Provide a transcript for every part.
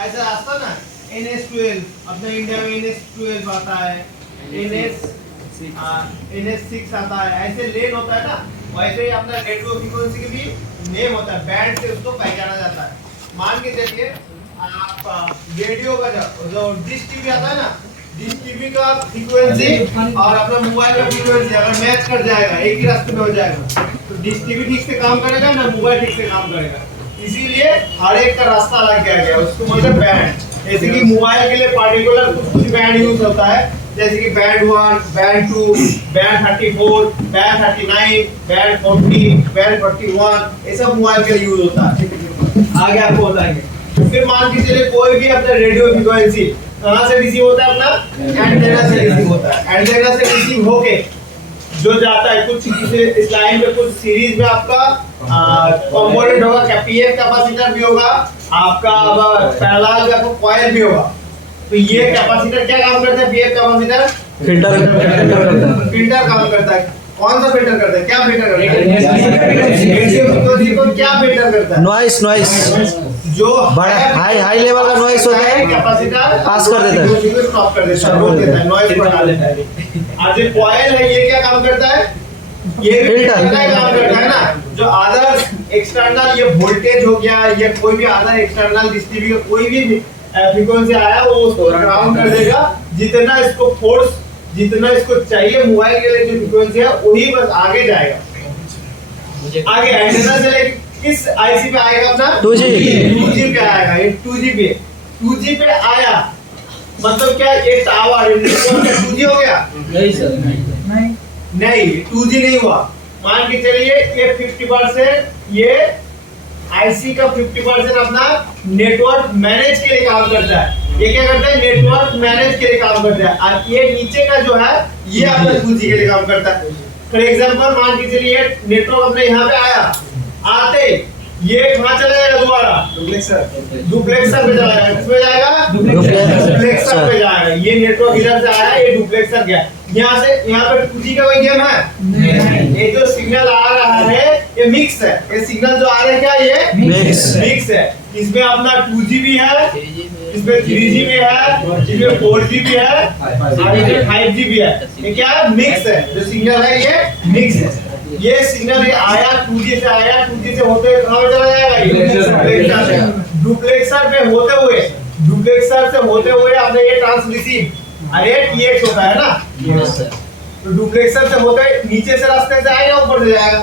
ऐसा आता ना NS12 अपने इंडिया में NS12 आता है, NS6 आता है, ऐसे लेन होता है ना, वैसे ही अपना रेडियो फ्रीक्वेंसी के भी नेम होता है, बैंड से उसको पहचाना जाता है। मान के चलिए आप रेडियो का जो डिश टीवी आता है ना, डिश टीवी का फ्रीक्वेंसी और अपना मोबाइल का फ्रीक्वेंसी अगर मैच कर जाएगा, एक ही रास्ते में हो जाएगा, तो डिश टीवी ठीक से काम करेगा ना, मोबाइल ठीक से काम करेगा। इसीलिए हर एक का रास्ता अलग किया गया, उसको मतलब बैंड। जैसे कि मोबाइल के लिए पार्टिकुलर कुछ बैंड यूज होता है, जैसे कि band 1, band 2, band 34, band 39, band 40, band 41, ये सब मोबाइल के लिए यूज होता है। आगे आपको बताएंगे। फिर मान के चलिए कोई भी अपना रेडियो फ्रीक्वेंसी कहाँ से रिसीव होता है, अपना एंटेना से रिसीव होता है। एंटेना से रिसीव होके जो जाता है कुछ इस लाइन में, कुछ सीरीज में आपका कंपोनेंट होगा, पीएफ कैपेसिटर भी होगा, आपका पैरेलल का कॉइल भी होगा। तो ये कैपेसिटर क्या काम करता है, पीएफ कैपेसिटर फिल्टर काम करता है। कौन सा फिल्टर करता है, क्या फिल्टर करता है, रेडियो फ्रीक्वेंसी को क्या फिल्टर करता है, नॉइस जो बड़ा हाई लेवल का नॉइस होता है, कैपेसिटर पास कर देता है, स्टॉप कर देता है, रोक देता है, नॉइस बढ़ा देता है। और जो कॉइल है ये क्या काम करता है, ये फिल्टर का काम करता है ना। जो अदर एक्सटर्नल ये वोल्टेज हो गया, ये कोई भी अदर एक्सटर्नल डिस्ट्रीब्यूटर कोई भी फ्रीक्वेंसी आया वो उसको काउंट कर देगा, जितना इसको फोर्स, जितना इसको चाहिए मोबाइल के लिए जो फ्रीक्वेंसी है वही बस आगे जाएगा। आगे एंटेना से लेके किस आईसी पे आएगा, अपना 2G पे आएगा। ये 2G पे आया मतलब क्या, ये टावर 2G हो गया? नहीं 2G नहीं हुआ। मान के चलिए ये 50% ये आईसी का 50% अपना नेटवर्क मैनेज के लिए काम करता है। ये क्या करता है, नेटवर्क मैनेज के लिए काम करता है। और ये नीचे का जो है ये अपना 2G के लिए काम करता है। फॉर एग्जांपल मान के चलिए नेटवर्क अपने यहाँ पे आया, आते ये कहाँ चला जाएगा, दोबारा डुप्लेक्सर पे चला जाएगा। किसमें जाएगा, डुप्लेक्सर पे जाएगा। ये नेटवर्क इधर से आया, ये डुप्लेक्सर गया। यहाँ से यहाँ पे 2G का कोई गेम है नहीं। ये जो सिग्नल आ रहा है ये मिक्स है, ये सिग्नल जो आ रहा है क्या, ये मिक्स है। इसमें अपना 2G भी है, इसमें 3G भी है, इसमें 4G भी है और इसमें 5G भी है। ये क्या है, मिक्स है। जो सिग्नल है ये मिक्स है। ये सिग्नल ये आया 2G से आया, 2G से होते हुए कहाँ चला जाएगा, डुप्लेक्सर पे होते हुए, डुप्लेक्सर से होते हुए अपने ये ट्रांसमिशन अरे TX होता है ना, तो डुप्लेक्सर से होते नीचे से रास्ते से आएगा, ऊपर से जाएगा,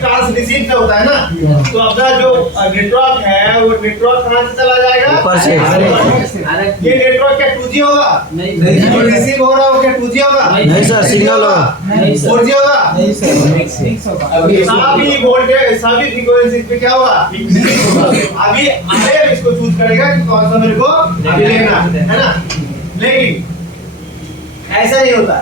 ट्रांसमिशन से होता है ना। तो अपना जो नेटवर्क है वो नेटवर्क कहाँ से चला जाएगा, ऊपर से। ये नेटवर्क क्या 2G होगा, नहीं रिसीव हो रहा हो क्या 2G होगा, नहीं सर, सिग्नल होगा, 4G होगा, सभी वोल्टेज सभी फ्रीक्वेंसीज पे क्या होगा, अभी आगे इसको चूज करेगा कि कौन सा मेरे को लेना है ना। लेकिन ऐसा नहीं होता,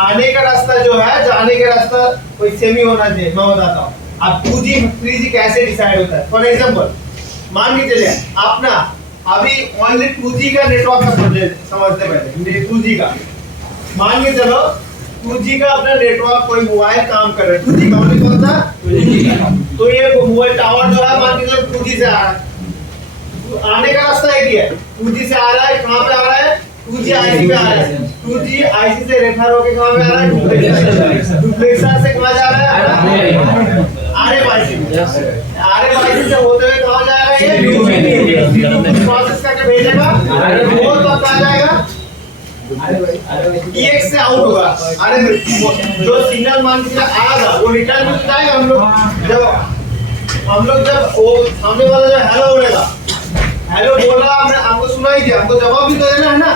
आने का रास्ता जो है, जाने का रास्ता कोई सेम ही होना चाहिए। मैं बताता हूँ अब 2G 3G कैसे डिसाइड होता है। फॉर एग्जांपल मान के चलिए अपना अभी ओनली 2G का नेटवर्क का समझते पहले 2G का मान के चलो 2G का अपना नेटवर्क कोई मोबाइल काम कर रहा है, 2G का मतलब कौन सा, 2G का। तो ये मोबाइल टावर जो है मान के चलो 2G से आ रहा है, आने का रास्ता एक ही है, 2G से आ रहा है, कहाँ पे आ रहा है, 2G IC पे आ रहा है, 2G IC से रेफर होके कहाँ पे आ रहा है, डुप्लेक्सर से कहाँ जा रहा है, RFIC से होते हुए कहाँ जाएगा, ये प्रोसेस करके भेजेगा, वो तो कहाँ जाएगा, TX से आउट होगा। अरे जो सिग्नल मान के आएगा वो रिटर्न में जाएगा। हम लोग जब वो सामने वाला जो हेलो बोलेगा, हेलो बोला हमने, आपको सुनाई दिया, हमको जवाब भी तो देना है ना।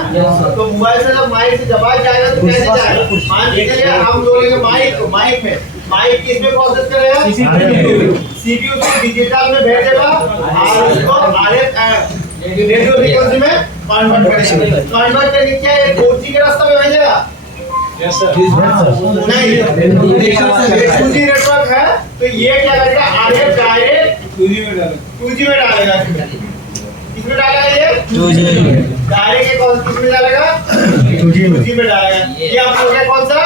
तो मोबाइल से जब माइक से जवाब जाएगा तो कैसे जाएगा, मान लीजिए हम बोलेंगे माइक में, माइक किस में प्रोसेस करेगा, CPU से डिजिटल में भेजेगा और उसको रेडियो फ्रीक्वेंसी में कन्वर्ट करेगा। कन्वर्ट करके क्या ये 4G के रास्ते में भेजेगा, यस सर, नहीं 2G नेटवर्क है तो ये क्या करेगा, आगे डायरेक्ट 2G में डालेगा। किसमें डालेगा, ये 2G डायरेक्ट कौन किसमें डालेगा, 2G में डालेगा। ये आप हो गया कौन सा,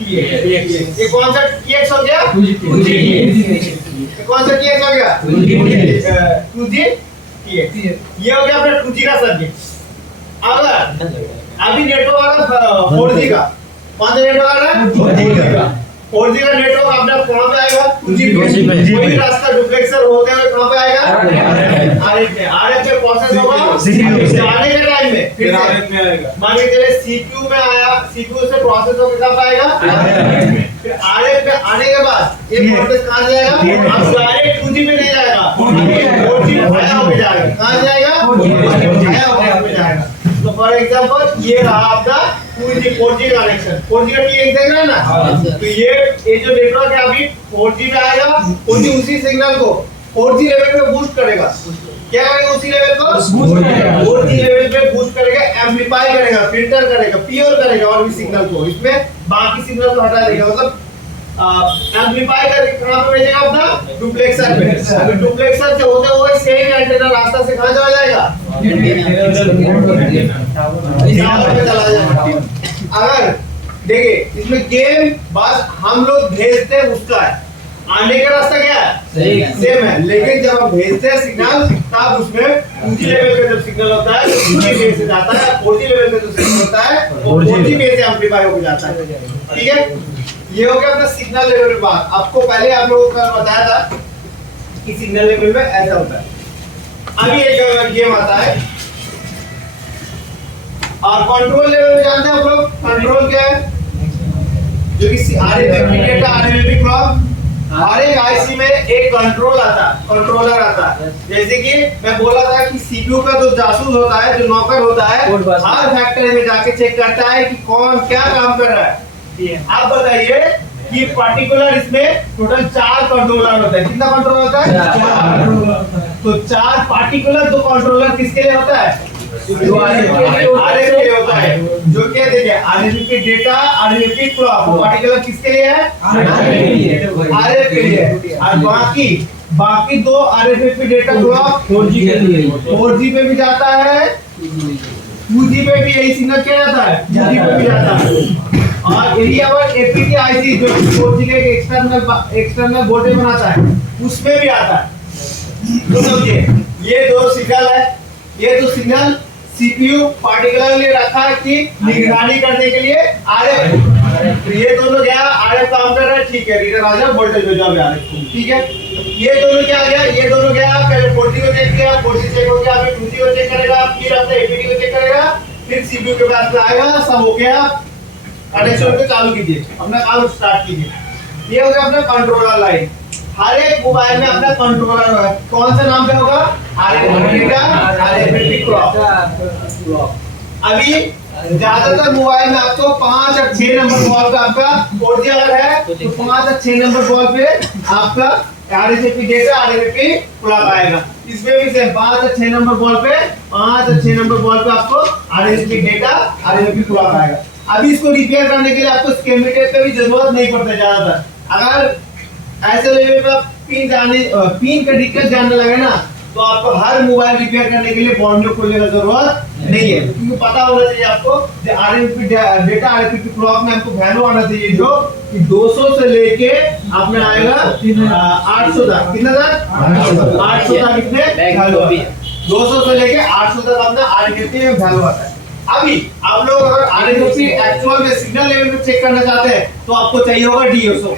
ये कौन सा TX हो गया, 2G कौन सा TX हो गया, 2G TX। ये हो गया अपना 2G का सर्किट। अगर अभी नेटवर्क आ रहा 4G का, कौन सा नेटवर्क आ रहा है? 4G का। 4G का नेटवर्क अपना कहाँ पे आएगा? 2G पे। वही रास्ता डुप्लेक्सर होते हुए कहाँ पे आएगा? RF में। RF में प्रोसेस होगा आने के टाइम में फिर RF में आएगा। मान के चले CPU में आया, CPU से प्रोसेस होकर कहाँ पे आएगा? फिर RF में आने के बाद ये प्रोसेस कहाँ जाएगा? अब डायरेक्ट 2G में नहीं जाएगा, 4G में आया होकर जाएगा। कहाँ जाएगा? आया होकर जाएगा। तो फॉर एग्जांपल ये रहा आपका 2G 4G कनेक्शन, 4G का TX देख रहे हैं ना? तो ये जो नेटवर्क है अभी 4G में आएगा, 4G उसी सिग्नल को 4G लेवल पे बूस्ट करेगा। क्या करेगा? उसी लेवल को बूस्ट करेगा, 4G लेवल पे बूस्ट करेगा, एम्पलीफाई करेगा, फिल्टर करेगा, प्योर करेगा और भी सिग्नल को, इसमें बाकी सिग्नल को हटा देगा। मतलब एम्पलीफाई करके कहां पे भेजेगा? अपना डुप्लेक्सर पे। अगर डुप्लेक्सर से होते हुए सेम एंटीना रास्ता से कहां चला जाएगा? टावर पे चला जाएगा। अगर देखिए इसमें गेम बस हम लोग भेजते हैं उसका है, आने का रास्ता क्या है? सेम है, लेकिन जब हम भेजते हैं सिग्नल तब उसमें 2G लेवल पे जो सिग्नल होता है 2G में से जाता है, 4G लेवल पे जो सिग्नल होता है वो 4G में से एम्पलीफाई हो जाता है। ठीक है, ये हो गया अपना सिग्नल लेवल पे बात। आपको पहले आप लोगों को बताया था कि सिग्नल लेवल में ऐसा होता है। अभी एक गेम आता है और कंट्रोल लेवल में जानते हैं आप लोग कंट्रोल क्या है? जो कि RF डेटा RF क्लॉक, हर एक आईसी में एक कंट्रोलर आता है। जैसे कि मैं बोला था कि सीपीयू का जो जासूस होता है, जो नौकर होता है, हर फैक्ट्री में जाके चेक करता है कि कौन क्या काम कर रहा है। आप बताइए कि पर्टिकुलर इसमें टोटल 4 कंट्रोलर होता है। कितना कंट्रोलर होता है? 4। तो 4 पर्टिकुलर दो कंट्रोलर किसके लिए होता है? आरएफ के लिए होता है। जो क्या देखिए आरएफ की डेटा आरएफ की क्लॉक पर्टिकुलर किसके लिए है? आरएफ के लिए। और बाकी दो आरएफ की डेटा क्लॉक 4G के लिए, 4G पे भी जाता है, 2G पे भी यही सिग्नल क्या जाता है? 2G पे भी जाता है। और एरिया वन एपीटी आईसी जो 4G के एक्सटर्नल वोल्टेज बनाता है उसमें भी आता है। तो समझिए ये दो सिग्नल है, ये दो सिग्नल सीपीयू पार्टिकुलरली रखा है कि निगरानी करने के लिए आरएफ। तो ये दोनों गया आरएफ काम कर रहा है, ठीक है, रीडर आ जाओ वोल्टेज हो जाओ आरएफ, ठीक है। ये दोनों क्या गया? ये दोनों गया पहले 4G को चेक किया, 4G चेक हो गया, फिर 2G को चेक करेगा, फिर अपने एपीटी को चेक करेगा, फिर सीपीयू के पास में आएगा, सब हो गया, कनेक्शन को चालू कीजिए, अपना काम स्टार्ट कीजिए। ये हो गया अपना कंट्रोलर लाइन। हर एक मोबाइल में अपना कंट्रोलर है, कौन सा नाम पे होगा? RF clock. अभी ज्यादातर मोबाइल में आपको 5 और 6 नंबर बॉल पे आपका 4G अगर है तो 5 और 6 नंबर बॉल पे आपका आरएफ डेटा आरएफ क्लॉक आएगा। इसमें भी सेम 5 और 6 नंबर बॉल पे 5 और 6 नंबर बॉल पे आपको आरएफ डेटा आरएफ क्लॉक आएगा। अभी इसको रिपेयर करने के लिए आपको स्कीमेटिक का भी जरूरत नहीं पड़ता ज्यादातर। अगर ऐसे लेवल पे पिन का दिक्कत जानने लगे ना तो आपको हर मोबाइल रिपेयर करने के लिए बॉन्डो खोलने की जरूरत नहीं है, क्योंकि पता होना चाहिए आपको कि आरएफ डेटा आरएफ की क्लॉक में आपको वैल्यू आना चाहिए जो कि 200 से लेके आपने आएगा 800 तक। कितना तक? 800 तक कितने वैल्यू आता है? 200 से लेके 800 तक अपना आरएफ में वैल्यू आता है। अभी आप लोग अगर आरएफ एक्चुअल में सिग्नल लेवल में चेक करना चाहते हैं तो आपको चाहिए होगा डीएसओ।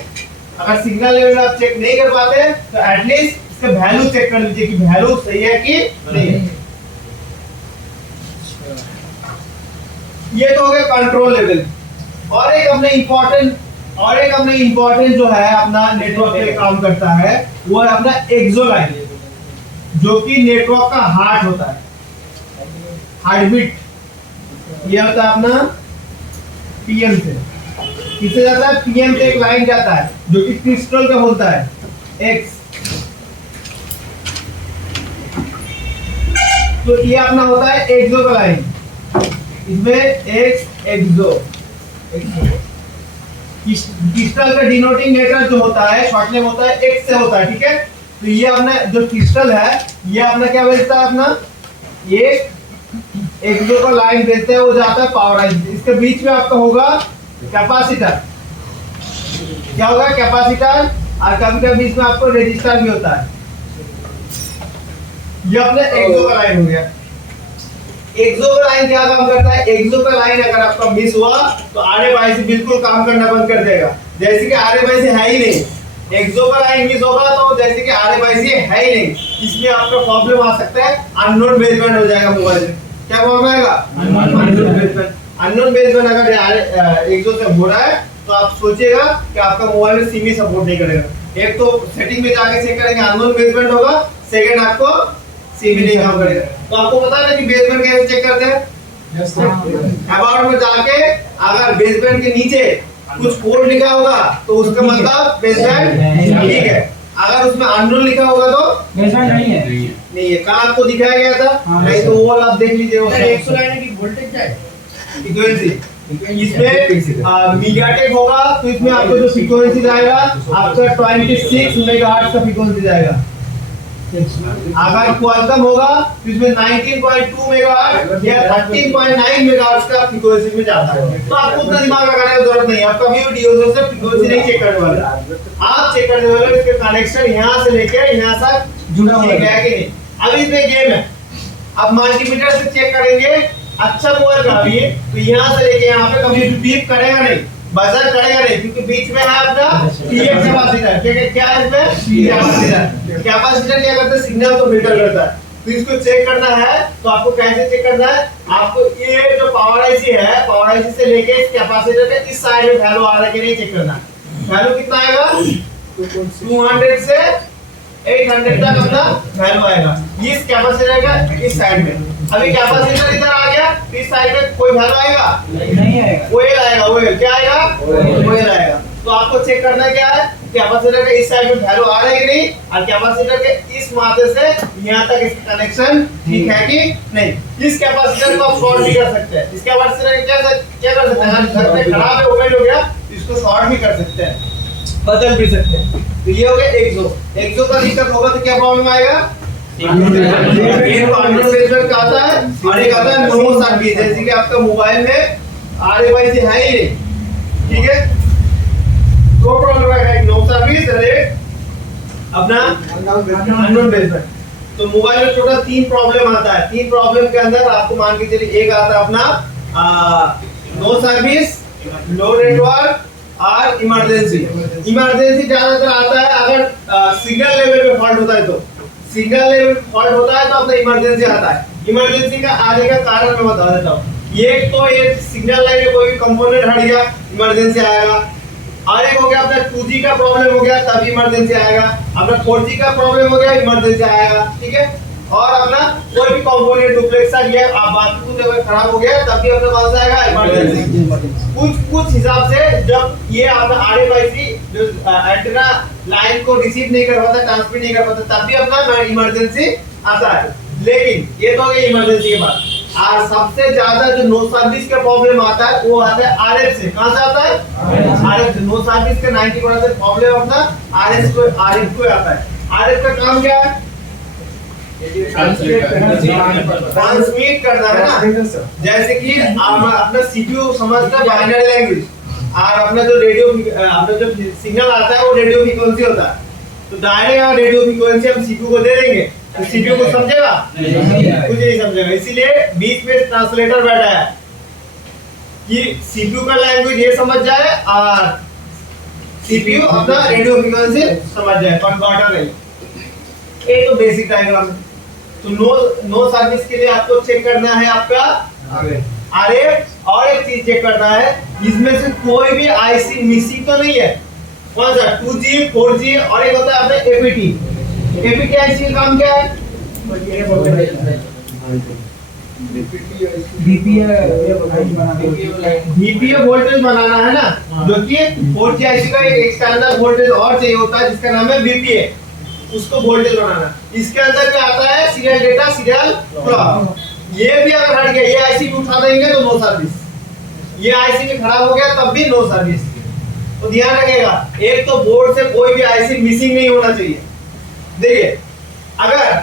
अगर सिग्नल लेवल आप चेक नहीं कर पाते तो एटलीस्ट इसका वैल्यू चेक कर लीजिए कि वैल्यू सही है कि नहीं है। ये तो हो गया कंट्रोल लेवल। और एक अपने इंपॉर्टेंट जो है अपना नेटवर्क पे काम करता है वो है अपना एक्सो लाइन, जो कि नेटवर्क का हार्ट होता है, हार्ट बीट। ये होता है अपना पीएम से, किससे जाता है? पीएम से एक लाइन जाता है जो कि क्रिस्टल का होता है एक्स। तो ये अपना होता है एक्सो का लाइन, इसमें एक्स एक्सो। क्रिस्टल का डिनोटिंग लेटर जो होता है शॉर्ट नेम होता है एक्स से होता है, ठीक है। तो ये अपना जो क्रिस्टल है ये अपना क्या भेजता है? अपना ये एक्सो का लाइन भेजता है, वो जाता है पावर लाइन। इसके बीच में आपका होगा कैपेसिटर। क्या होगा? कैपेसिटर। और कभी कभी इसमें आपको रेजिस्टर भी होता है। ये अपने एक्सो का लाइन हो गया। एक्सो का लाइन क्या काम करता है? एक्सो का लाइन अगर आपका मिस हुआ तो RFIC बिल्कुल काम करना बंद कर देगा। जैसे कि RFIC है ही नहीं, एक्सो का लाइन मिस होगा तो जैसे कि RFIC है ही नहीं, इसमें आपका प्रॉब्लम आ सकता है, अननोन बेसबैंड हो जाएगा मोबाइल में। क्या प्रॉब्लम आएगा? Unknown baseband. अननोन बेसबैंड अगर एक्सो से हो रहा है तो आप सोचिएगा कि आपका मोबाइल में सिम ही सपोर्ट नहीं करेगा। एक तो सेटिंग में जाके चेक करेंगे अननोन बेसबैंड होगा, सेकंड आपको सिम ही नहीं काम करेगा। तो आपको पता है कि बेसबैंड कैसे चेक करते हैं? अबाउट में जाके अगर बेसबैंड के नीचे कुछ कोड लिखा होगा तो उसका मतलब बेसबैंड ठीक है, अगर उसमें अननोन लिखा होगा तो बेसबैंड नहीं है। नहीं है। कल आपको दिखाया गया था, नहीं तो वो वाला आप देख लीजिए। सर 100 लाइन की वोल्टेज क्या है? फ्रीक्वेंसी इसमें मीडियाटेक होगा तो इसमें आपको जो फ्रीक्वेंसी जाएगा आपका 26 मेगाहर्ट्ज का फ्रीक्वेंसी जाएगा। अगर क्वालकॉम होगा तो इसमें 19.2 मेगाहर्ट्ज या 13.9 मेगाहर्ट्ज का फ्रीक्वेंसी में जाता है। तो आपको उतना दिमाग लगाने की जरूरत नहीं है, आप कभी भी डिओजर से फ्रीक्वेंसी नहीं चेक करने वाले, आप चेक करने वाले इसके कनेक्शन यहाँ से लेके यहाँ तक जुड़ा हुआ है कि नहीं। अभी इसमें गेम है, आप मल्टीमीटर से चेक करेंगे, अच्छा मोबाइल का भी तो यहाँ से लेके यहाँ पे कभी भी बीप करेगा नहीं, बजर करेगा नहीं, क्योंकि बीच में है अपना पीएफ कैपेसिटर। क्या है इसमें? कैपेसिटर। कैपेसिटर क्या करता है? सिग्नल को फिल्टर करता है। तो इसको चेक करना है तो आपको कैसे चेक करना है? आपको ये जो पावर आईसी है, पावर आईसी से लेके इस कैपेसिटर के इस साइड में वैल्यू आ रहा है कि नहीं चेक करना है। वैल्यू कितना आएगा? 200 से 800 तक अपना वैल्यू आएगा इस कैपेसिटर का इस साइड में। अभी कैपेसिटर इधर आ गया, इस साइड में कोई वैल्यू आएगा? नहीं आएगा। ओएल आएगा। ओएल क्या आएगा? ओएल आएगा। तो आपको चेक करना क्या है? कैपेसिटर के इस साइड में वैल्यू आ रहा है कि नहीं, और कैपेसिटर के इस माथे से यहाँ तक इसका कनेक्शन ठीक है कि नहीं। इस कैपेसिटर को आप शॉर्ट भी कर सकते हैं। इस कैपेसिटर क्या कर सकते हैं? घर पे खराब है, ओपन हो गया, इसको शॉर्ट भी कर सकते हैं, बदल भी सकते हैं। तो ये हो गया एक्सो। एक्सो का दिक्कत होगा तो क्या प्रॉब्लम आएगा? एक अननोन बेसबैंड का आता है और एक आता है नो सर्विस। जैसे कि आपका मोबाइल में RFIC है ही नहीं, ठीक है, दो प्रॉब्लम आएगा, एक नो सर्विस और एक अपना अननोन बेसबैंड। तो मोबाइल में टोटल 3 प्रॉब्लम आता है। 3 प्रॉब्लम के अंदर आपको मान के चलिए एक आता है अपना नो सर्विस, लो नेटवर्क और इमरजेंसी। इमरजेंसी ज्यादातर आता है अगर सिग्नल लेवल पे फॉल्ट होता है, तो सिग्नल लेवल फॉल्ट होता है तो अपना इमरजेंसी आता है। इमरजेंसी का आने का कारण मैं बता देता हूँ। एक तो ये सिग्नल लाइन में कोई भी कंपोनेंट हट गया, इमरजेंसी आएगा। और एक हो गया अपना 2G का प्रॉब्लम हो गया, तब इमरजेंसी आएगा। अपना 4G का प्रॉब्लम हो गया, इमरजेंसी आएगा, ठीक है। और अपना कोई भी कंपोनेंट डुप्लेक्सर या बाथरूम अगर खराब हो गया तब भी अपने पास आएगा इमरजेंसी। कुछ हिसाब से जब ये अपना RFIC जो एंटीना लाइन को रिसीव नहीं कर पाता, ट्रांसमिट नहीं कर पाता, तब भी अपना इमरजेंसी आता है। लेकिन ये तो हो गया इमरजेंसी के बाद। और सबसे ज्यादा जो नो सर्विस का प्रॉब्लम आता है वो आता है RF से। कहां से आता है? RF से। नो सर्विस का 90% प्रॉब्लम अपना RF को आता है। RF का काम क्या है? ट्रांसमिट करना है ना। जैसे कि अपना CPU समझता है बाइनरी लैंग्वेज, और अपना जो रेडियो अपना जो सिग्नल आता है वो रेडियो फ्रीक्वेंसी होता है। तो डायरेक्ट रेडियो फ्रीक्वेंसी हम CPU को दे देंगे तो CPU को समझेगा? कुछ नहीं समझेगा। इसीलिए बीच में ट्रांसलेटर बैठा है कि CPU का लैंग्वेज ये समझ जाए और CPU अपना रेडियो फ्रीक्वेंसी समझ जाए, कन्वर्टर नहीं। ये तो बेसिक डायग्राम है। तो नो सर्विस के लिए आपको चेक करना है आपका RF, और एक चीज चेक करना है इसमें से कोई भी IC मिसिंग तो नहीं है। कौन सा? 2G, 4G और एक होता है अपना APT। APT IC का काम क्या है? VPA वोल्टेज बनाना है ना, जो कि 4G IC का एक एक्सटर्नल वोल्टेज और चाहिए होता है जिसका नाम है VPA, उसको वोल्टेज बनाना। इसके अंदर क्या आता है? Serial data, serial clock. ये भी अगर हट गया, ये आईसी भी उठा देंगे तो नो सर्विस। ये आईसी भी खराब हो गया तब भी नो सर्विस। तो ध्यान रखिएगा, एक तो बोर्ड से कोई भी आईसी मिसिंग नहीं होना चाहिए। देखिए, अगर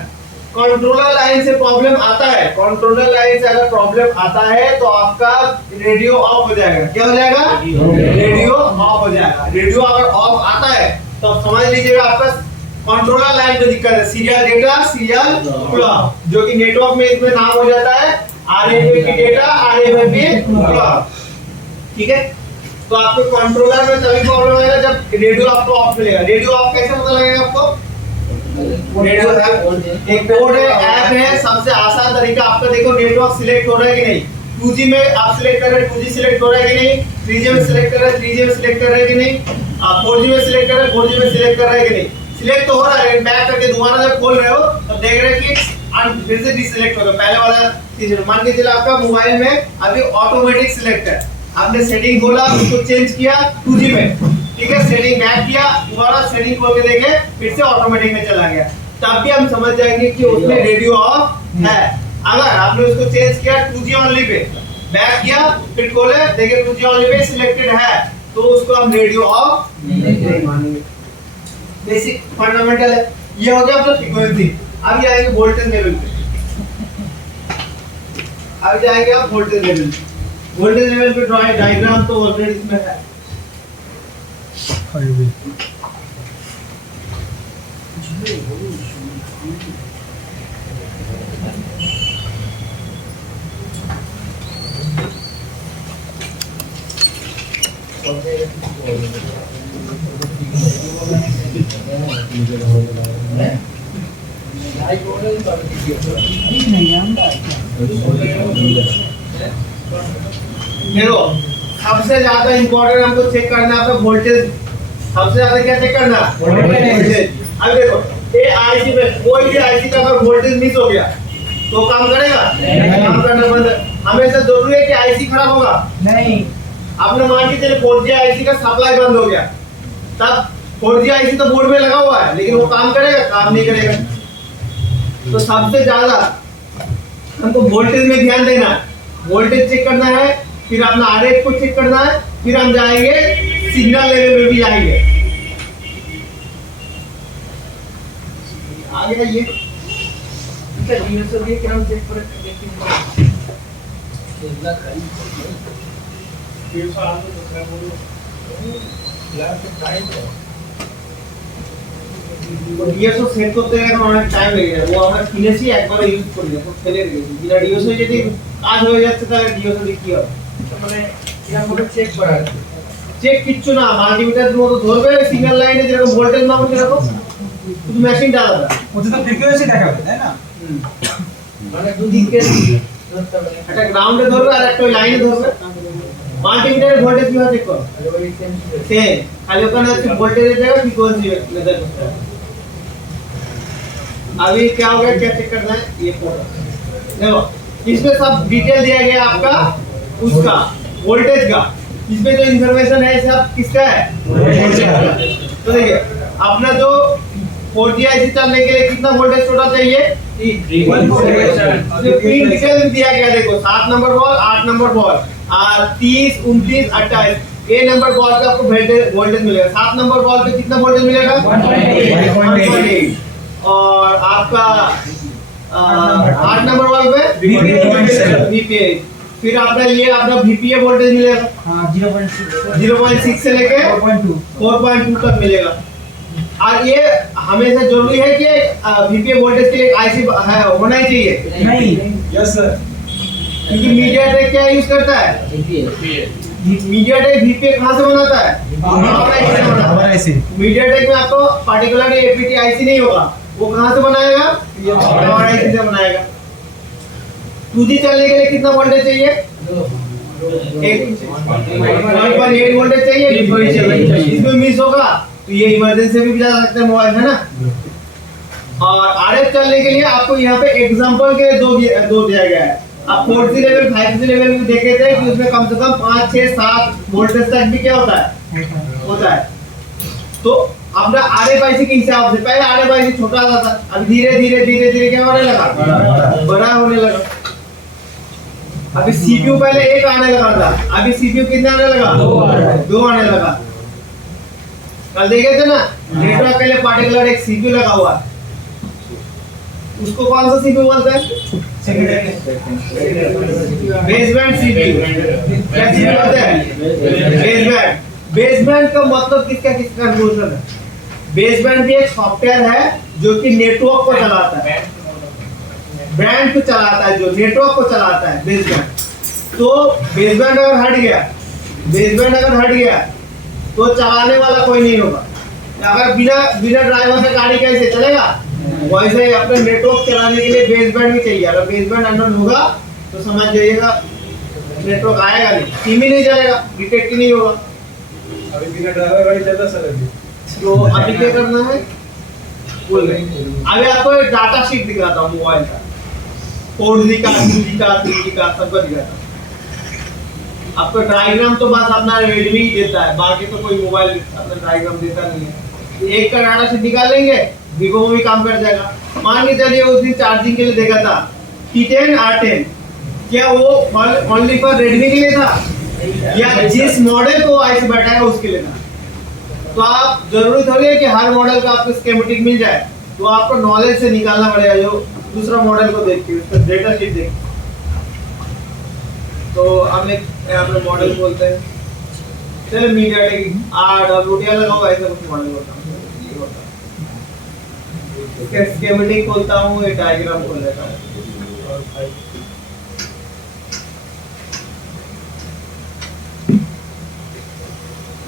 कंट्रोलर लाइन से प्रॉब्लम आता है, कंट्रोलर लाइन से अगर प्रॉब्लम आता है तो आपका रेडियो ऑफ हो जाएगा। क्या हो जाएगा? रेडियो ऑफ हो जाएगा। रेडियो अगर ऑफ आता है तो समझ लीजिएगा आपका कंट्रोलर लाइन में दिक्कत है, सीरियल डेटा सीरियल क्लॉक, जो कि नेटवर्क में इसमें नाम हो जाता है RFID डेटा RFID क्लॉक। ठीक है, तो आपको कंट्रोलर में तभी प्रॉब्लम आएगा जब रेडियो आपको ऑफ मिलेगा। रेडियो ऑफ कैसे पता लगेगा आपको? रेडियो ऐप एक कोड है, ऐप है, सबसे आसान तरीका आपका देखो नेटवर्क सिलेक्ट हो रहा है कि नहीं। 2G में आप सिलेक्ट कर रहे हैं 2G सिलेक्ट हो रहा है कि नहीं, 3G में सिलेक्ट कर रहे हैं 3G में सिलेक्ट कर रहे हैं कि नहीं, आप 4G में सिलेक्ट कर रहे हैं 4G में सिलेक्ट कर रहे हैं कि नहीं। सिलेक्ट तो हो रहा है, लेकिन बैक करके दोबारा जब खोल रहे हो तो देख रहे हैं कि फिर से डिससिलेक्ट हो गया पहले वाला चीज। मान के चलो आपका मोबाइल में अभी ऑटोमेटिक सिलेक्ट है, आपने सेटिंग खोला उसको चेंज किया 2G में, ठीक है, सेटिंग बैक किया, दोबारा सेटिंग खोल के देखे फिर से ऑटोमेटिक में चला गया, तब भी हम समझ जाएंगे कि उसमें रेडियो ऑफ है। अगर आपने उसको चेंज किया 2G ओनली पे, बैक किया फिर खोले देखे 2G ओनली पे सिलेक्टेड है, तो उसको हम रेडियो ऑफ नहीं मानेंगे। बेसिक फंडामेंटल है, ये हो गया अपना फ्रीक्वेंसी। अब जाएंगे वोल्टेज लेवल पे, अब जाएंगे आप वोल्टेज लेवल पे। वोल्टेज लेवल पे डायग्राम तो ऑलरेडी इसमें है। देखो सबसे ज्यादा इंपॉर्टेंट हमको चेक करना है आपका वोल्टेज। सबसे ज्यादा क्या चेक करना है? वोल्टेज। अब देखो ये आईसी में कोई भी आईसी का अगर वोल्टेज मिस हो गया तो काम करेगा? काम करना बंद। हमेशा जरूरी है कि आईसी खराब होगा? नहीं। आपने मान के चले 4G आईसी का सप्लाई बंद हो गया, तब 4G आईसी तो बोर्ड में लगा हुआ है लेकिन वो काम करेगा? काम नहीं करेगा। तो सबसे ज्यादा हमको वोल्टेज में ध्यान देना है, वोल्टेज चेक करना है, फिर अपना आरएफ को चेक करना है, फिर हम जाएंगे सिग्नल लेवल में भी जाएंगे। आगे ये ডিএসও সেট করতে গেলে অনেক টাইম লেগে যায়। ও আমরা কিনেছি একবার ইউজ করি না, তো ফেলে রেখেছি। যেটা ডিএসও যদি কাজ হয়ে যাচ্ছে তাহলে ডিএসও দিয়ে কি হবে? মানে এটা পুরো চেক করা আছে। চেক কিচ্ছু না, মাল্টিমিটার মতো ধরবে সিগন্যাল লাইনে যেরকম ভোল্টেজ মাপে সেরকম শুধু মেশিনটা আলাদা। ওটা তো ফ্রিকোয়েন্সি দেখাবে, তাই না? মানে দুদিকে ধরতে হবে, একটা গ্রাউন্ডে ধরবে আর একটা লাইনে ধরবে। মাল্টিমিটারে ভোল্টেজ কিভাবে চেক করো? সেম, খালি ওখানে হচ্ছে ভোল্টেজের জায়গায় ফ্রিকোয়েন্সি মেজার করতে হবে। अभी क्या हो गया, क्या चेक करना है? ये देखो इसमें सब डिटेल दिया गया आपका उसका वोल्टेज का। इसमें जो इंफॉर्मेशन है सब किसका है? वोल्टेज का। तो देखिए अपना जो 4G आईसी चलने के लिए कितना वोल्टेज टोटल चाहिए? 3 डिटेल दिया गया। देखो 7 नंबर बॉल, 8 नंबर बॉल, 30, 29, 28 ए नंबर बॉल पे आपको वोल्टेज मिलेगा। 7 नंबर बॉल पे कितना वोल्टेज मिलेगा? 1.8। और आपका 8 नंबर वाले पे VPA। फिर आपका ये अपना VPA वोल्टेज मिलेगा 0.6 से लेके 4.2 तक मिलेगा। और ये हमेशा जरूरी है कि VPA वोल्टेज के लिए आईसी है होना ही चाहिए। नहीं, यस सर, क्योंकि मीडियाटेक क्या यूज करता है? मीडियाटेक VPA कहाँ से बनाता है? Power IC. मीडियाटेक में आपको पार्टिकुलर APT आईसी नहीं होगा, वो कहाँ से बनाएगा? पावर आईसी से बनाएगा। 2G चलने के लिए कितना वोल्टेज चाहिए? 1.8 वोल्टेज चाहिए। इसमें मिस होगा तो ये इमरजेंसी में भी जा सकता है मोबाइल, है ना? और RF चलने के लिए आपको यहाँ पे एग्जांपल के लिए दो दिया गया है। आप 4G लेवल 5G लेवल में देखे थे कि उसमें कम से कम 5, 6, 7 वोल्टेज तक भी क्या होता है? होता है। तो अपना RFIC के हिसाब से पहले RFIC छोटा था, अब धीरे धीरे क्या होने लगा? बड़ा होने लगा। अभी CPU पहले 1 आने लगा था, अभी CPU कितना आने लगा? 2 आने लगा। कल देखे थे ना नेटवर्क के लिए पार्टिकुलर एक CPU लगा हुआ है, उसको कौन सा CPU बोलते हैं? Baseband CPU। क्या CPU होता है? बेसबैंड। बेसबैंड का मतलब किसका कंफ्यूजन है? बेसबैंड भी एक सॉफ्टवेयर है जो कि नेटवर्क को चलाता है, बैंड को चलाता है, जो नेटवर्क को चलाता है बेसबैंड। तो बेसबैंड अगर हट गया तो चलाने वाला कोई नहीं होगा। अगर बिना ड्राइवर से गाड़ी कैसे चलेगा, वैसे ही अपने नेटवर्क चलाने के लिए बेसबैंड भी चाहिए। अगर बेसबैंड अननोन होगा तो समझ जाइएगा नेटवर्क आएगा नहीं, टीम ही नहीं चलेगा, डिटेक्ट ही नहीं होगा। अभी बिना ड्राइवर गाड़ी चलता सर अभी। तो अभी क्या करना है, बोल रहे अभी आपको एक डाटा शीट दिखाता हूँ मोबाइल का, 4G का, 2G का, 3G का सबका दिखाता हूँ आपको। डायग्राम तो बस अपना रेडमी ही देता है, बाकी तो कोई मोबाइल अपना डायग्राम देता नहीं है। एक का डाटा शीट निकाल लेंगे, वीवो में भी काम कर जाएगा। मान के चलिए उस दिन चार्जिंग के लिए देखा था T10 R10, क्या वो ओनली फॉर रेडमी के लिए था या जिस मॉडल को ऐसे बैठाएगा उसके लिए था? तो आप जरूरी थोड़ी है कि हर मॉडल का आपको स्कीमेटिक मिल जाए, तो आपको नॉलेज से निकालना पड़ेगा, जो दूसरा मॉडल को देख के उसका डेटा शीट देख। तो हम एक यहाँ पे मॉडल बोलते हैं, चलो मीडियाटेक RWTI लगाओ, ऐसा कुछ मॉडल होता है। इसका स्कीमेटिक खोलता हूँ, ये डायग्राम खोल लेता हूँ।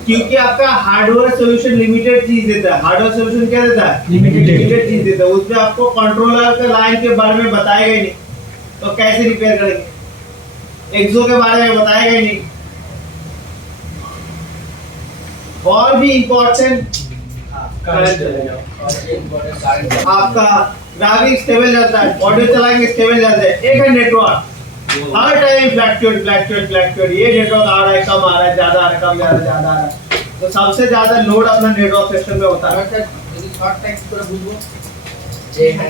क्योंकि आपका हार्डवेयर सॉल्यूशन लिमिटेड चीज देता है। हार्डवेयर सॉल्यूशन क्या देता है? लिमिटेड चीज देता है। उसमें आपको कंट्रोलर के लाइन के बारे में बताएगा ही नहीं, तो कैसे रिपेयर करेंगे? एक्सो के बारे में बताएगा ही नहीं। और भी इम्पोर्टेंट आपका ग्राफिक्स स्टेबल जाता है, ऑडियो चलाएंगे स्टेबल जाता है। एक है नेटवर्क, हर टाइम फ्लक्चुएट, ये नेटवर्क आ रहा है, कम आ रहा है, ज्यादा आ रहा है, कम आ रहा है, ज्यादा आ रहा है। तो सबसे ज्यादा लोड अपना नेटवर्क सिस्टम में होता है। शॉर्ट टेक्स्ट पर बुझबो जे है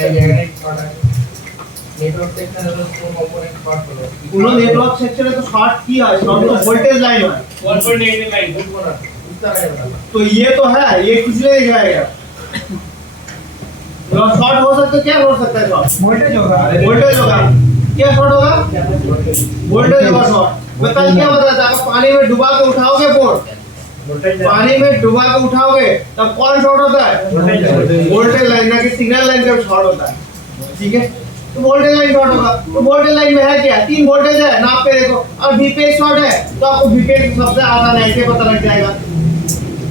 नेटवर्क सेक्शन है तो कंपोनेंट शॉर्ट करो। उन्होंने नेटवर्क सेक्शन में तो शॉर्ट किया है, शॉर्ट तो वोल्टेज लाइन है 1.8 लाइन बुझबो ना उसका रहेगा। तो ये तो है, ये किस लिए दिखाएगा? शॉर्ट हो सकता है, क्या हो सकता है? शॉर्ट वोल्टेज होगा। क्या शॉर्ट होगा? वोल्टेज होगा शॉर्ट। मैं कल क्या बताया था, अगर पानी में डुबा के उठाओगे बोर्ड, पानी में डुबा के उठाओगे तब कौन शॉर्ट होता है? वोल्टेज लाइन, ना कि सिग्नल लाइन का शॉर्ट होता है। ठीक है, तो वोल्टेज लाइन शॉर्ट होगा। तो वोल्टेज लाइन में है क्या? 3 वोल्टेज है, नाप के देखो। और वीपीएस शॉर्ट है तो आपको वीपीएस सबसे आसान है, ऐसे पता लग जाएगा।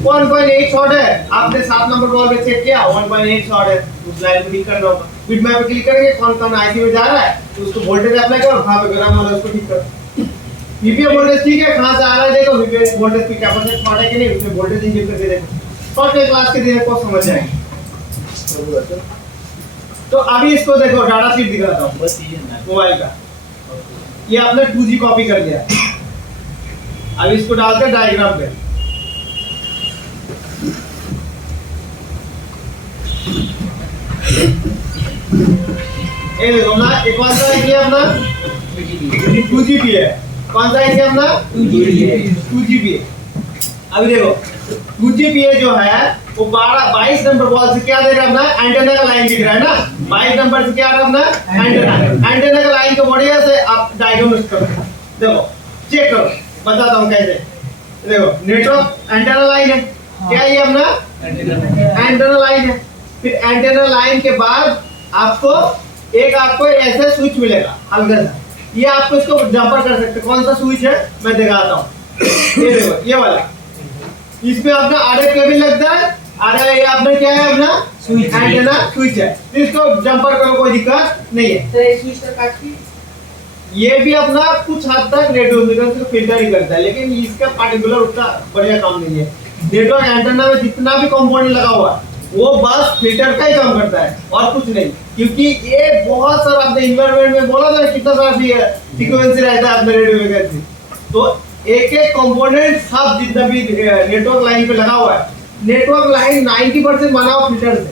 1.8 शॉर्ट है, आपने 7 नंबर बॉल में चेक किया 1.8 शॉर्ट है, उस लाइन पे क्लिक करना होगा। बिट मैप पे क्लिक करेंगे, कौन आईसी में जा रहा है तो उसको वोल्टेज अप्लाई करो, कहां पे गर्म हो रहा है उसको ठीक करो। वीपीएस वोल्टेज ठीक है, कहां से आ रहा है देखो, वीपीएस वोल्टेज की कैपेसिटी शॉर्ट है कि नहीं, उसमें वोल्टेज इंजेक्ट करके देखो। शॉर्ट के क्लास के दिन को समझ जाएंगे। तो अभी इसको देखो, डाटा शीट दिखाता हूं बस मोबाइल का। ये आपने 2G कॉपी कर लिया, अब इसको डालते डायग्राम पे। ये देखो ना, एक कौन सा है ये अपना 2GB है, कौन सा है ये अपना 2GB है। अभी देखो 2GB जो है वो 22 नंबर बॉल से क्या दे रहा है अपना? एंटेना का लाइन दिख रहा है ना, 22 नंबर से क्या आ रहा है अपना? एंटेना का लाइन को बढ़िया से आप डायग्राम करो, देखो चेक करो, बताता हूँ कैसे। देखो नेटवर्क एंटेना लाइन है, क्या ये अपना एंटेना लाइन है। फिर एंटेना लाइन के बाद आपको ऐसे स्विच मिलेगा हल्का सा, ये आपको इसको जंपर कर सकते। कौन सा स्विच है मैं दिखाता हूँ। ये देखो ये वाला, इसमें अपना आरएफ केबल लगता है। अरे ये अपना क्या है? अपना स्विच, एंटेना स्विच है, इसको जंपर करो, कोई दिक्कत नहीं है। तो ये स्विच का काट की ये भी अपना कुछ हद तक रेडियो फ्रीक्वेंसी को फिल्टर ही करता है, लेकिन इसका पर्टिकुलर उतना बढ़िया काम नहीं है। नेटवर्क एंटेना में जितना भी कंपोनेंट लगा हुआ है वो बस फिल्टर का ही काम करता है और कुछ नहीं, क्योंकि ये बहुत सारा अपने इन्वायरमेंट में बोला था कितना सारा फ्रीक्वेंसी रहता है अपने रेडियो फ्रीक्वेंसी। तो एक एक कंपोनेंट सब जितना भी नेटवर्क लाइन पे लगा हुआ है, नेटवर्क लाइन 90% बना हुआ फिल्टर से।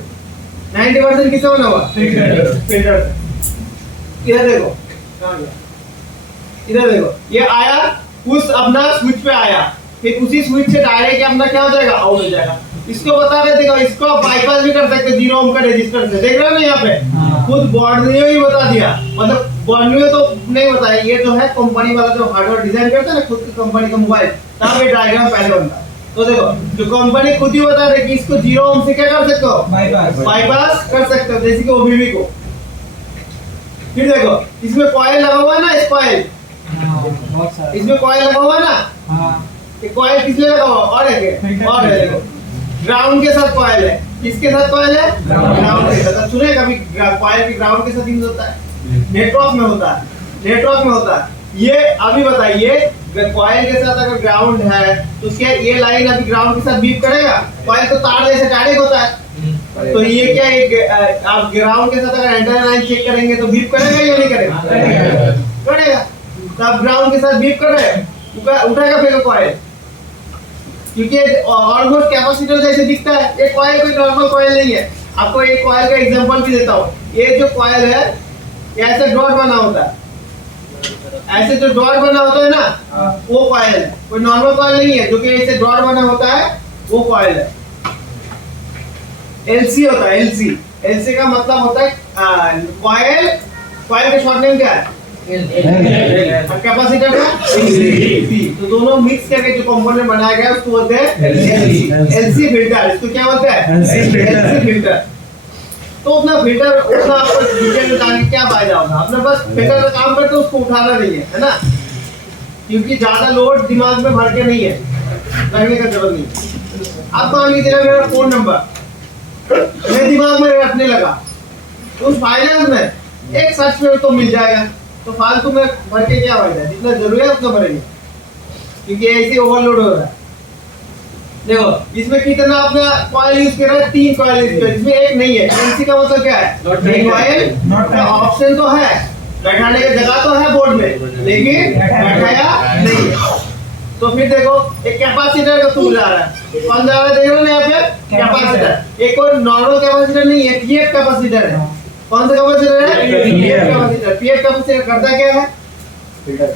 90% किससे बना हुआ? फिल्टर से। इधर देखो, इधर देखो, ये आया उस अपना स्विच पे आया, फिर उसी स्विच से डायरेक्ट अपना क्या हो जाएगा? आउट हो जाएगा। इसको बता रहे थे, इसको बाईपास भी कर सकते 0 ओम का रेजिस्टेंस से, देख रहे हो ना यहाँ पे खुद बॉर्डनियो ही बता दिया, मतलब बॉर्डनियो तो नहीं बताया, ये जो है कंपनी वाला जो हार्डवेयर डिजाइन करता है ना खुद की कंपनी का मोबाइल, तब ये डायग्राम पहले बनता है। तो देखो जो कंपनी खुद ही बता रही है कि इसको 0 ओम से क्या कर सकते हो, बाईपास कर सकते हो, जैसे कि ओबीबी को। फिर देखो इसमें कॉइल लगा हुआ है ना, इस कॉइल इसमें कॉइल लगा हुआ है ना, ये कॉइल किस लिए लगा हुआ और है देखो ग्राउंड के साथ कॉइल है। किसके साथ कॉइल है, ग्राउंड के साथ। सुने कभी कॉइल की ग्राउंड के साथ यूज होता है, नेटवर्क में होता है, नेटवर्क में होता है। ये अभी बताइए कॉइल के साथ अगर ग्राउंड है तो क्या ये लाइन अभी ग्राउंड के साथ बीप करेगा? कॉइल तो तार जैसे डायरेक्ट होता है, तो ये क्या एक आप ग्राउंड के साथ अगर एंटीना लाइन चेक करेंगे तो बीप करेगा या नहीं करेगा? करेगा। तो आप ग्राउंड के साथ बीप कर रहे हैं, उठाएगा फिर कॉइल, क्योंकि ऑलमोस्ट कैपेसिटर जैसे दिखता है। ये कॉइल कोई नॉर्मल कॉइल नहीं है। आपको एक कॉइल का एग्जांपल भी देता हूँ। ये जो कॉइल है ये ऐसे डॉट बना होता है, ऐसे जो डॉट बना होता है ना वो कॉइल है, कोई नॉर्मल कॉइल नहीं है। जो कि ऐसे डॉट बना होता है वो कॉइल है। एलसी होता है, एलसी। एलसी का मतलब होता है कॉइल। कॉइल का शॉर्ट नेम क्या है? और कैपेसिटर का एलसी। तो दोनों मिक्स करके जो कंपोनेंट बनाया गया है उसको बोलते हैं एलसी फिल्टर। इसको क्या बोलते हैं? LC filter. तो उतना फिल्टर उतना आपको डिटेल में जाने क्या फायदा होगा? आपने बस फिल्टर का काम करते उसको उठाना नहीं है ना, क्योंकि ज्यादा लोड दिमाग में भर के नहीं है, रखने का जरूरत नहीं। अब मान लीजिए मेरा फोन नंबर मैं दिमाग में रखने लगा, उस फाइनेंस में एक सर्च में तो मिल जाएगा, तो फालतू में भर के क्या फायदा? जितना जरूरी है उतना भरेंगे, क्योंकि ऐसे ओवरलोड हो रहा है। देखो इसमें कितना आपने कॉइल यूज कर रहा है? 3 कॉइल यूज कर, इसमें एक नहीं है। एलसी का मतलब क्या है? कॉइल ऑप्शन तो है, बैठाने की जगह तो है बोर्ड में, लेकिन बैठाया नहीं है। तो फिर देखो एक कैपेसिटर का टूल आ रहा है, कौन जा रहा है देख रहे हो यहाँ पे? कैपेसिटर। एक और नॉर्मल कैपेसिटर नहीं है, पीएफ कैपेसिटर है। कौन सा कैपेसिटर है? PF capacitor. पीएफ कैपेसिटर करता क्या है? फिल्टर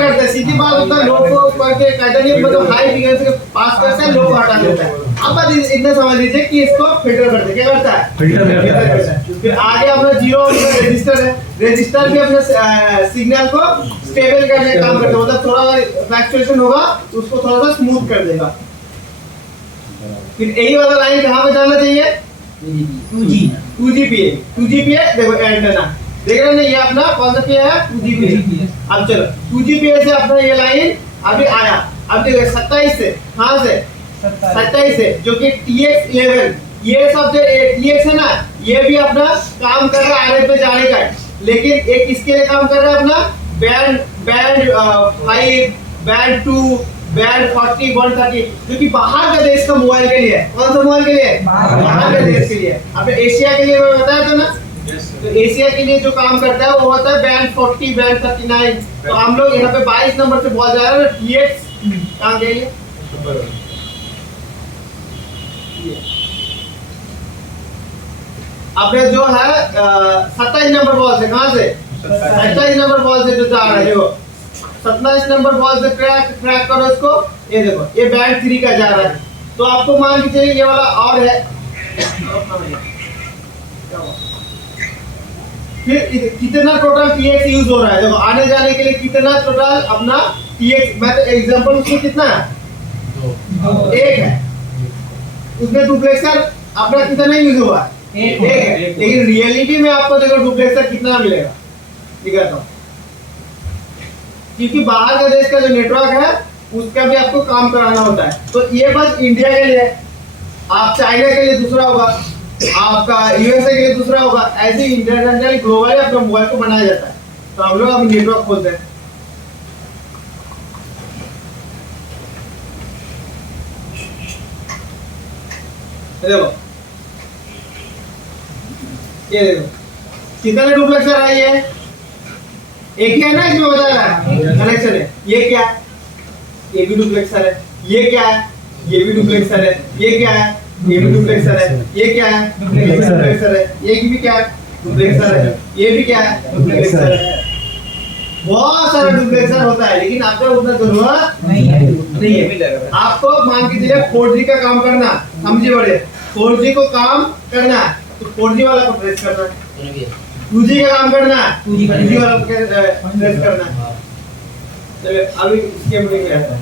करते हैं। सीधी बात होता है, लोड को करके कहते नहीं, मतलब हाई फ्रीक्वेंसी के पास करता है, लो को हटा देता है। अब बात इतना समझ लीजिए कि इसको फिल्टर करते क्या करता है? फिल्टर करता है। फिर आगे अपना 0 ओम का रेजिस्टर है, रेजिस्टर भी अपने सिग्नल को स्टेबल करने का काम करता है, मतलब थोड़ा फ्लक्चुएशन होगा उसको थोड़ा सा स्मूथ कर देगा। फिर यही वाला लाइन कहाँ पे जाना चाहिए? 2GPA। 2GPA देखो एंटेना देख रहे हैं, ये अपना कौन सा पिया है? 2GPA। अब चलो 2GPA से अपना ये लाइन अभी आया। अब देखो 27 से, कहाँ से? 27 से, जो कि TX11। ये सब जो TX है ना, ये भी अपना काम कर रहा है RF पे जाने का, लेकिन एक इसके लिए काम कर रहा है अपना बैंड 5, बैंड 2, बैंड 40, 130, जो कि बाहर के देश का मोबाइल के लिए। कौन सा मोबाइल के लिए? बाहर के देश के लिए। अब एशिया के लिए मैं बताया था ना, तो एशिया के लिए जो काम करता है वो होता है बैंड 40, बैंड 39। तो हम लोग यहाँ पे 22 नंबर से बहुत जा रहे हैं, TX कहाँ गई? अपने जो है 27 नंबर बॉल से, कहाँ से? 27 नंबर बॉल से जो जा रहा है, देखो 27 नंबर बॉल से ट्रैक करो इसको। ये देखो ये बैंड 3 का जा रहा है, तो आपको मान के चलिए ये वाला और है। फिर कितना टोटल TX यूज हो रहा है? देखो आने जाने के लिए कितना टोटल अपना TX, मैं तो एग्जांपल उसमें कितना है? 1 है। उसमें डुप्लेक्सर अपना कितना यूज हुआ? 1 है। लेकिन रियलिटी में आपको देखो डुप्लेक्सर कितना मिलेगा दिखाता हूँ, क्योंकि बाहर के देश का जो नेटवर्क है उसका भी आपको काम कराना होता है। तो ये बस इंडिया के लिए, आप चाइना के लिए दूसरा होगा, आपका यूएसए के लिए दूसरा होगा। ऐसे इंटरनेशनल ग्लोबली अपना मोबाइल को बनाया जाता है। तो हम लोग अब नेटवर्क खोलते हैं। देखो ये देखो कितने डुप्लेक्सर आई है? एक ही है ना, इसमें बता रहा है कनेक्शन है। ये क्या है? ये भी डुप्लेक्सर है। ये क्या है? ये भी डुप्लेक्सर है। ये क्या है? ये भी डुप्लेक्सर है। ये क्या है? डुप्लेक्सर है। ये भी क्या है? डुप्लेक्सर है। ये भी क्या है? डुप्लेक्सर है। बहुत सारा डुप्लेक्सर होता है, लेकिन आपको उतना जरूरत नहीं है। आपको मान के चलिए 4G का काम करना, समझिए बड़े 4G को काम करना है तो 4G वाला को प्रेस करना है। 2G का काम करना है 2G वाला को प्रेस करना है। चलिए अभी इसके में रहता है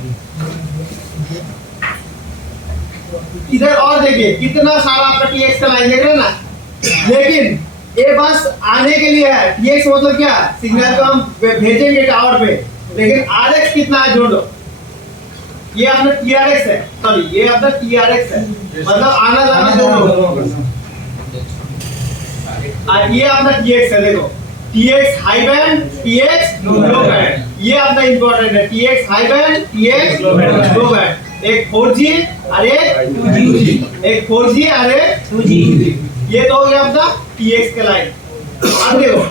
इधर और देखिए कितना सारा आपका टीएक्स का लाइन देख रहे हैं ना, लेकिन ये बस आने के लिए है। टीएक्स मतलब क्या, सिग्नल को हम भेजेंगे टावर पे, लेकिन आरएक्स कितना है जोड़ लो। ये अपना टीआरएक्स है, सॉरी ये अपना टीआरएक्स है, मतलब आना जाना जोड़ो। और ये अपना टीएक्स है, देखो टीएक्स हाई बैंड, टीएक्स लो बैंड, ये अपना इंपॉर्टेंट है। टीएक्स हाई बैंड, टीएक्स लो बैंड। एक 4G और एक 2G, एक 4G और एक 2G। ये तो हो गया अपना टीएक्स का लाइन। अब देखो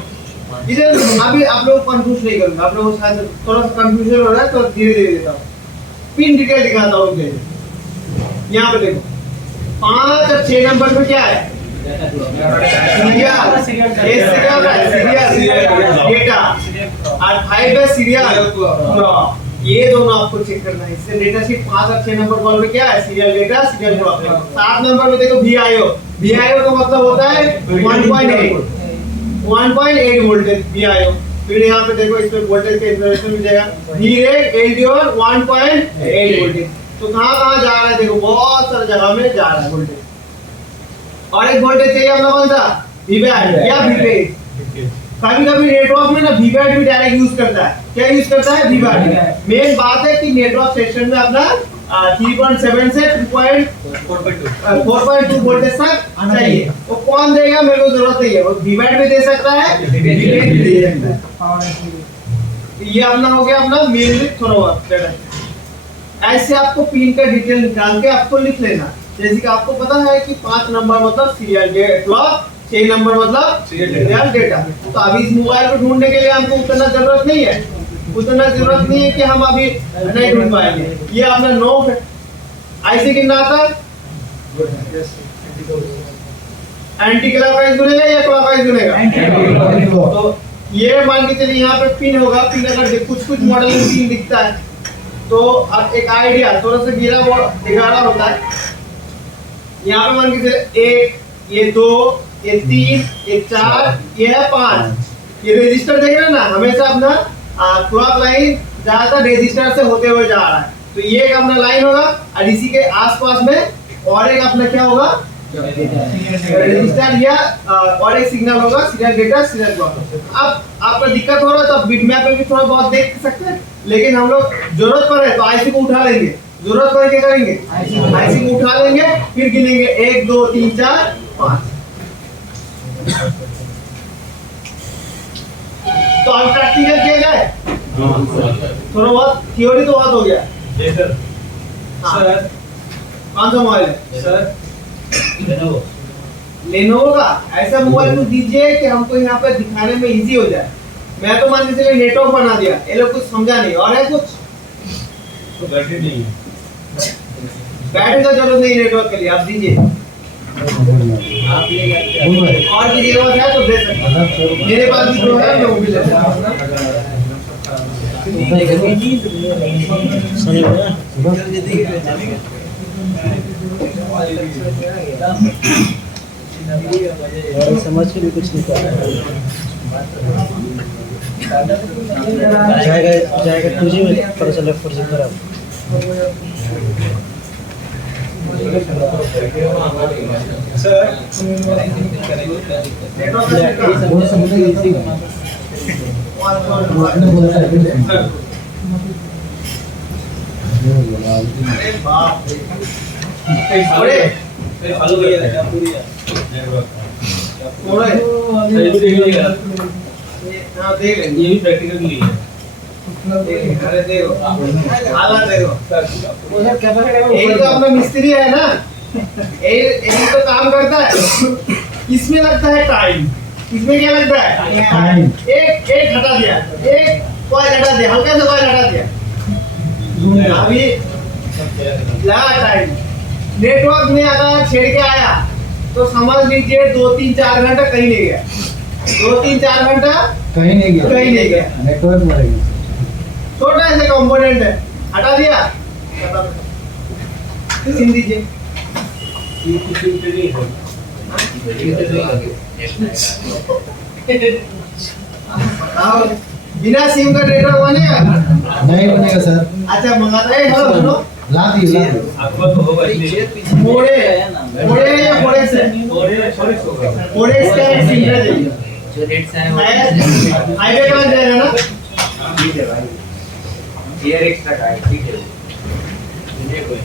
इधर अभी आप लोग कंफ्यूज नहीं करूंगा, आप लोगों को शायद थोड़ा सा कंफ्यूजन हो रहा है, तो धीरे धीरे देता हूँ, पिन डिटेल दिखाता हूँ। यहाँ पे देखो 5 और 6 नंबर में क्या है, सीरियल डेटा, और 5 है सीरियल क्लॉक। ये दोनों आपको चेक करना है। इससे डेटा शीट 5 और 6 नंबर कॉल में क्या है, serial data, serial clock. 7 number में देखो VIO, VIO का मतलब होता है 1.8 वोल्टेज VIO। फिर यहाँ पे देखो इसमें वोल्टेज का इंफॉर्मेशन मिल जाएगा, V-Rate, LDO 1.8 वोल्टेज। तो कहाँ जा रहा है, देखो बहुत सारी जगह में जा रहा है वोल्टेज। और एक वोल्टेज चाहिए अपना कौन सा, VBAT या VPAT। कभी कभी नेटवर्क में ना VBAT भी डायरेक्ट यूज करता है। क्या यूज करता है, VBAT। मेन बात है कि नेटवर्क सेक्शन में अपना 3.7 से 4.2 वोल्टेज तक चाहिए। वो कौन देगा, मेरे को जरूरत नहीं है, वो VBAT भी दे सकता है, VPAT भी दे सकता है। ये अपना हो गया अपना मेन थोड़ा बहुत। ऐसे आपको पिन का डिटेल निकाल के आपको लिख लेना। जैसे कि आपको पता है कि 5 नंबर मतलब सीरियल क्लॉक, 6 नंबर मतलब सीरियल डेटा। तो अभी इस मोबाइल को ढूंढने के लिए हमको उतना जरूरत नहीं है, कि हम अभी नहीं ढूंढ पाएंगे। ये अपना नोट है। ऐसे कितना आता है, एंटी क्लॉकवाइज गुनेगा या क्लॉकवाइज गुनेगा। तो ये मान के चलिए यहाँ पे पिन होगा। पिन अगर कुछ मॉडल में पिन दिखता है तो अब एक आइडिया थोड़ा सा गिरा होता है। यहाँ पे मान के चलिए 1, ये 2, ये 3, ये 4, ये है 5। ये रजिस्टर देख रहे हैं ना, हमेशा अपना क्लॉक लाइन ज्यादातर रजिस्टर से होते हुए जा रहा है। तो ये एक अपना लाइन होगा, और इसी के आसपास में और एक अपना क्या होगा, रजिस्टर या और एक सिग्नल होगा, सीरियल डेटा, सीरियल क्लॉक। अब आपको दिक्कत हो रहा है तो बिट मैप में भी थोड़ा बहुत देख सकते हैं, लेकिन हम लोग जरूरत पड़े तो आईसी को उठा लेंगे। जरूरत पड़े क्या करेंगे, आईसी को उठा लेंगे, फिर गिनेंगे 1 2 3 4 5। तो अब प्रैक्टिकल किया जाए, थोड़ा बहुत थ्योरी तो बहुत हो गया। सर सर कौन सा मोबाइल है सर, लेनोवो का। ऐसा मोबाइल को दीजिए कि हमको यहाँ पे दिखाने में इजी हो जाए। मैं तो मान के चलिए नेटवर्क बना दिया, ये लोग कुछ समझा नहीं, और है कुछ तो बैटरी नहीं है, बैटरी का जरूरत नहीं नेटवर्क के लिए, आप दीजिए। आप ले जाते और भी जरूरत है तो दे सकते हैं, मेरे पास भी जो है मैं वो भी ले सकता समझ के भी कुछ नहीं कर जाएगा 2G में पता चले 4G खराब। सर देख लेंगे, ये भी प्रैक्टिकल के लिए है। अरे देखो हालत देखो, यही तो अपना मिस्त्री है ना, यही तो काम करता है। इसमें लगता है टाइम, इसमें क्या लगता है टाइम। एक हटा दिया, एक कॉइल हटा दिया, हल्का सा कॉइल हटा दिया, अभी लगा टाइम। नेटवर्क में अगर छेड़ के आया तो समझ लीजिए 2-3-4 घंटा कहीं नहीं गया, 2-3-4 घंटा कहीं नहीं गया। नेटवर्क मरेगा। छोटा ऐसे कंपोनेंट है, हटा दिया, सिम दीजिए। ये कुछ नहीं है, आओ बिना सिम का नेटवर्क बनेगा? नहीं बनेगा सर। अच्छा मंगाता है। हेलो सुनो, ला दिए आपका तो होगा इसलिए मोड़े मोड़े या मोड़े से थोड़े होगा। मोड़े का एक सिम है चाहिए। जो रेट से है वो हाईवे के पास जाएगा ना? ठीक है भाई, ईयर एक्स्ट्रा का है, ठीक है। ये कोई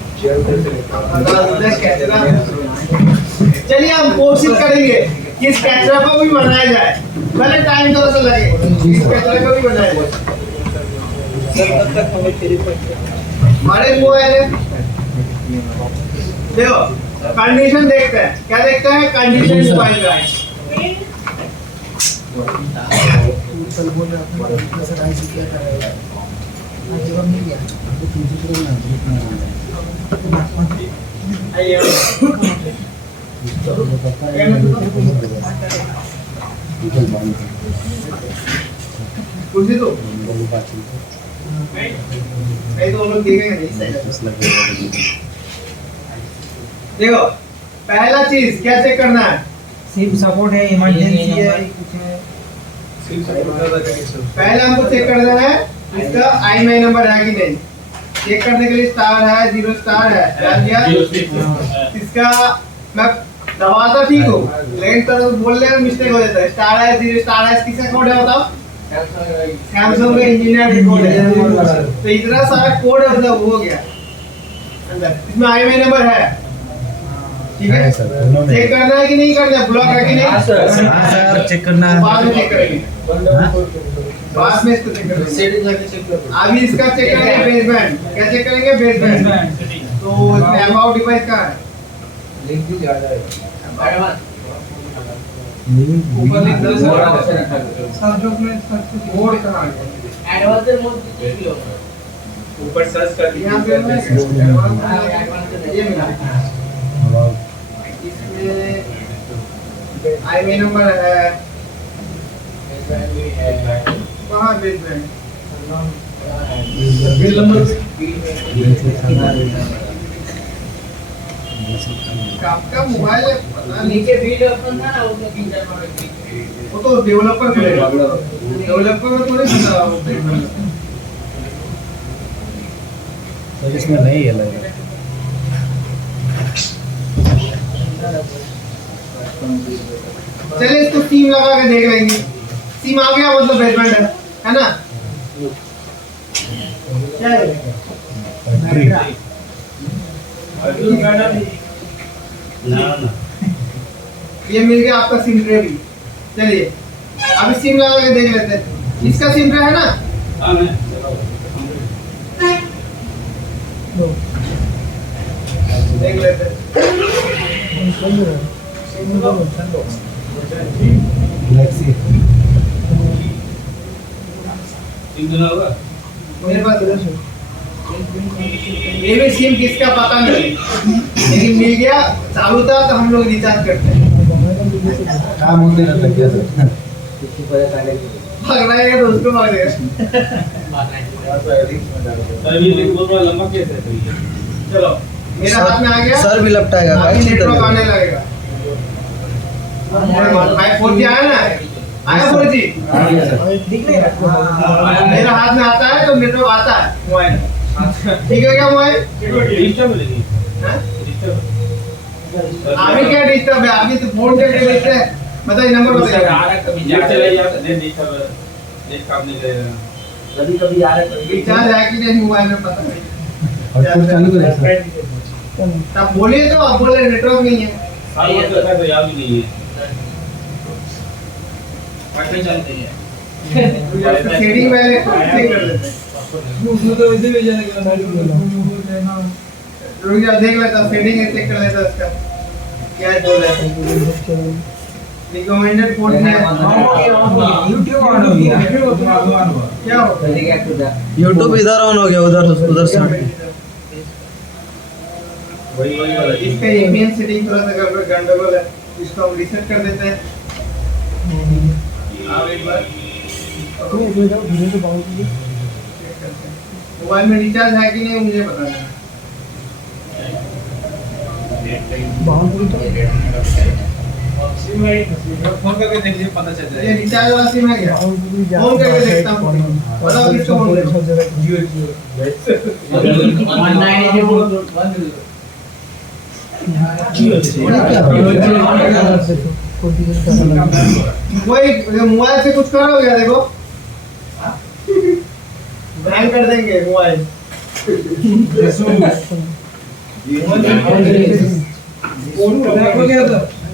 चलिए हम कोशिश करेंगे कि इस कैचरा को भी बनाया जाए, भले टाइम थोड़ा सा लगे, इस कैचरा को भी बनाया जाए। सर तब तक हमें फ्री हमारे मोबाइल है, देखो कंडीशन देखते हैं, क्या देखते हैं? कंडीशन मोबाइल का है। कुर्सी तो नहीं तो हम लोग देखेंगे नहीं सही। देखो पहला चीज क्या चेक करना है? सिम सपोर्ट है, इमरजेंसी है, कुछ है। पहले हमको चेक करना है इसका IMEI नंबर है कि नहीं। चेक करने के लिए स्टार है, 0 स्टार है, डाल दिया। इसका मैं दबाता ठीक हूँ, लेकिन तो बोलने में मिस्टेक हो जाता है। स्टार है, 0 स्टार है, किसका कोड है बताओ? सैमसंग का इंजीनियर कोड है। तो इतना सारा कोड है, मतलब हो गया अंदर। इसमें IMEI नंबर है, ठीक है? चेक करना है कि नहीं करना है? ब्लॉक है कि नहीं? हाँ सर चेक करना है। बाद में चेक करेंगे, बाद में इसको चेक करेंगे। सेटिंग जाके चेक कर अभी इसका चेक करेंगे बेसबैंड। क्या चेक करेंगे? बेसबैंड। तो इसमें अबाउट डिवाइस कहाँ है? लिंक भी आ जाएगा एडवांस ऊपर लिख दो सर। मोड कहां है? एडवांस मोड चेक लो ऊपर सर्च कर यहाँ पे लीजिए। ये मिला। इसमें IMEI नंबर है, कहाँ बेसबैंड? बिल नंबर आपका मोबाइल है पता नहीं। नीचे बिल ऑप्शन था ना उसमें फीचर पर वो तो डेवलपर करेगा, डेवलपर में थोड़ी पता वो बेसबैंड। सर इसमें नहीं है लग रहा। चलिए इसको सिम लगा के देख लेंगे। सिम आ गया मतलब बेसबैंड है ना? क्या है? ये मिल गया आपका सिम ट्रे भी। चलिए अभी सिम लगा के देख लेते हैं। इसका सिम ट्रे है ना? देख लेते हैं। मेरे पास ये भी सिम किसका पता नहीं, लेकिन मिल गया। चालू था तो हम लोग रिचार्ज करते हैं। काम होते रहता क्या सर? भाग रहेगा तो उसको मारेगा। चलो मेरे हाथ में आ गया। सर भी लपटाएगा अभी नेटवर्क आने लगेगा। 4G आया ना? आया 4G? मेरा हाथ में आता है तो नेटवर्क आता है मोबाइल। ठीक है क्या मोबाइल? हाँ? अभी क्या डिस्टर्ब है? अभी तो फोन करके देखते हैं। बताइए नंबर बताइए। कभी कभी आ रहा है रिचार्ज है कि नहीं मोबाइल में पता नहीं। और फिर चालू करें सर। तब बोलिए तो आप बोले नेटवर्क नहीं है। सेटिंग पहले चेक कर लेते हैं। रुक जा देख लेता, सेटिंग है चेक कर लेता इसका क्या बोल रहा है। रिकमेंडेड फोन है। क्या हो यूट्यूब इधर ऑन हो गया, उधर उधर से इसका एपीएन सेटिंग थोड़ा सा गंडगोल है, इसको हम रीसेट कर देते हैं। आप एक बार मोबाइल में रिचार्ज है कि नहीं मुझे पता नहीं। फोन करके देख लीजिए, पता चल ये रिचार्ज वाला सिम है क्या? फोन करके देखता हूँ, बताओ किसको फोन करूँ? 190 वही मोबाइल से कुछ करो क्या? देखो बैन कर देंगे मोबाइल।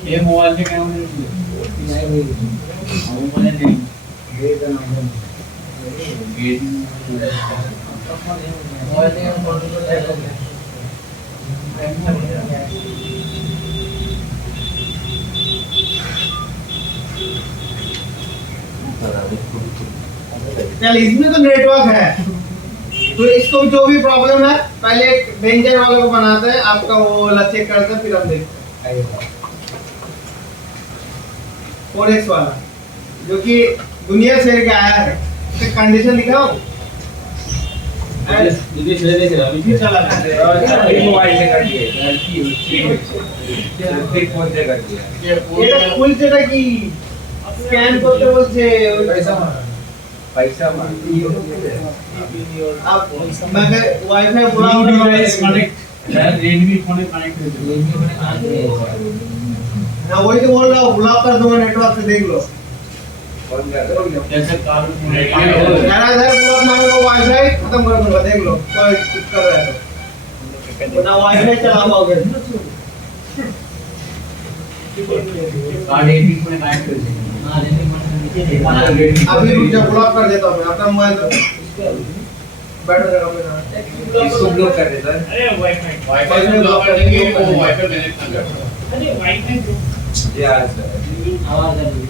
ये मोबाइल के कैमरे चल इसमें तो नेटवर्क है, तो इसको जो भी प्रॉब्लम है पहले एक डेंजर वाले को बनाते हैं, आपका वो वाला चेक करते हैं, फिर हम देखते हैं। 4x वाला जो कि दुनिया से लेके आया है, इसका कंडीशन दिखाओ। चला मोबाइल से कर दिए, फिर फोन से कर दिया। এটা খুলছে নাকি স্ক্যান করতে বলছে पैसा मार आप मैं वाईफाई बुला रेडमी फोन कनेक्ट ना, वही तो बोल रहा हूँ, ब्लॉक कर दूंगा नेटवर्क से, देख लो। फोन कर जैसे कार मेरा इधर ब्लॉक मारूंगा, वाईफाई खत्म कर दूंगा, देख लो कोई कुछ कर रहा है तो ना वाईफाई चला पाओगे। कार्ड एडी फोन कनेक्ट कर अभी रुक जा, ब्लॉक कर देता हूँ मैं अपना मोबाइल तो बैठ जगह पे ना। इसको ब्लॉक कर दे सर। अरे वाईफाई वाईफाई में ब्लॉक कर देंगे, वो वाईफाई कनेक्ट ना कर। अरे वाईफाई जो यार सर आवाज आ रही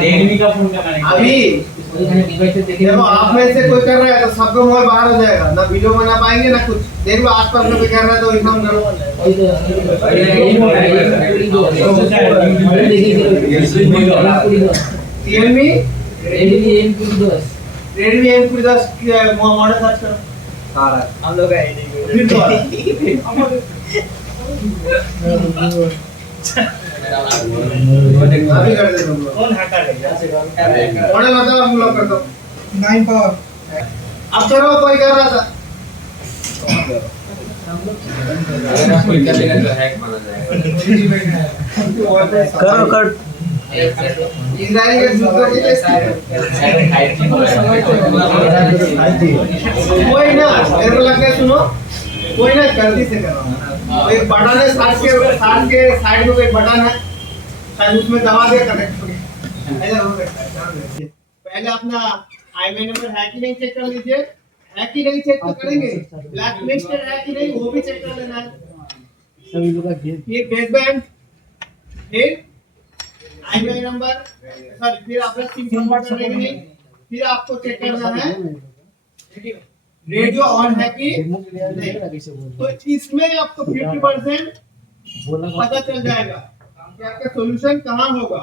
रेडमी का फोन का कनेक्ट अभी देखो आप में से कोई कर रहा है तो सबका मोबाइल बाहर हो जाएगा, ना वीडियो बना पाएंगे ना कुछ। देख लो आसपास में कोई कर रहा है तो इन्फॉर्म करो। Realme Redmi M10 model search करो। सारा हम लोग है फिर तो अभी कर दे तुम लोग। कौन हैकर है? मॉडल बताओ, हम ब्लॉक कर दो। 9 पावर अब करो, कोई कर रहा था। अगर आप कोई कर लेगा तो हैक माना जाएगा। करो कट इजराइल के दूसरों के कोई ना, मेरे को लग गया, सुनो कोई ना जल्दी से करो। तो एक बटन है साथ के साइड में कोई बटन है, शायद उसमें दबा दे कनेक्ट हो गया, ऐसा हो सकता है। ध्यान रखिए, पहले अपना आईएमआई नंबर है कि नहीं चेक कर लीजिए, है कि नहीं चेक तो करेंगे, ब्लैक लिस्टेड है कि नहीं वो भी चेक कर लेना है। सभी लोग का गेम ये केस बैंड, फिर आईएमआई नंबर, सॉरी फिर आपका सिम नंबर करेंगे नहीं, फिर आपको चेक करना है रेडियो ऑन है कि नहीं। तो इसमें आपको 50% पता चल जाएगा कि आपका सॉल्यूशन कहाँ होगा।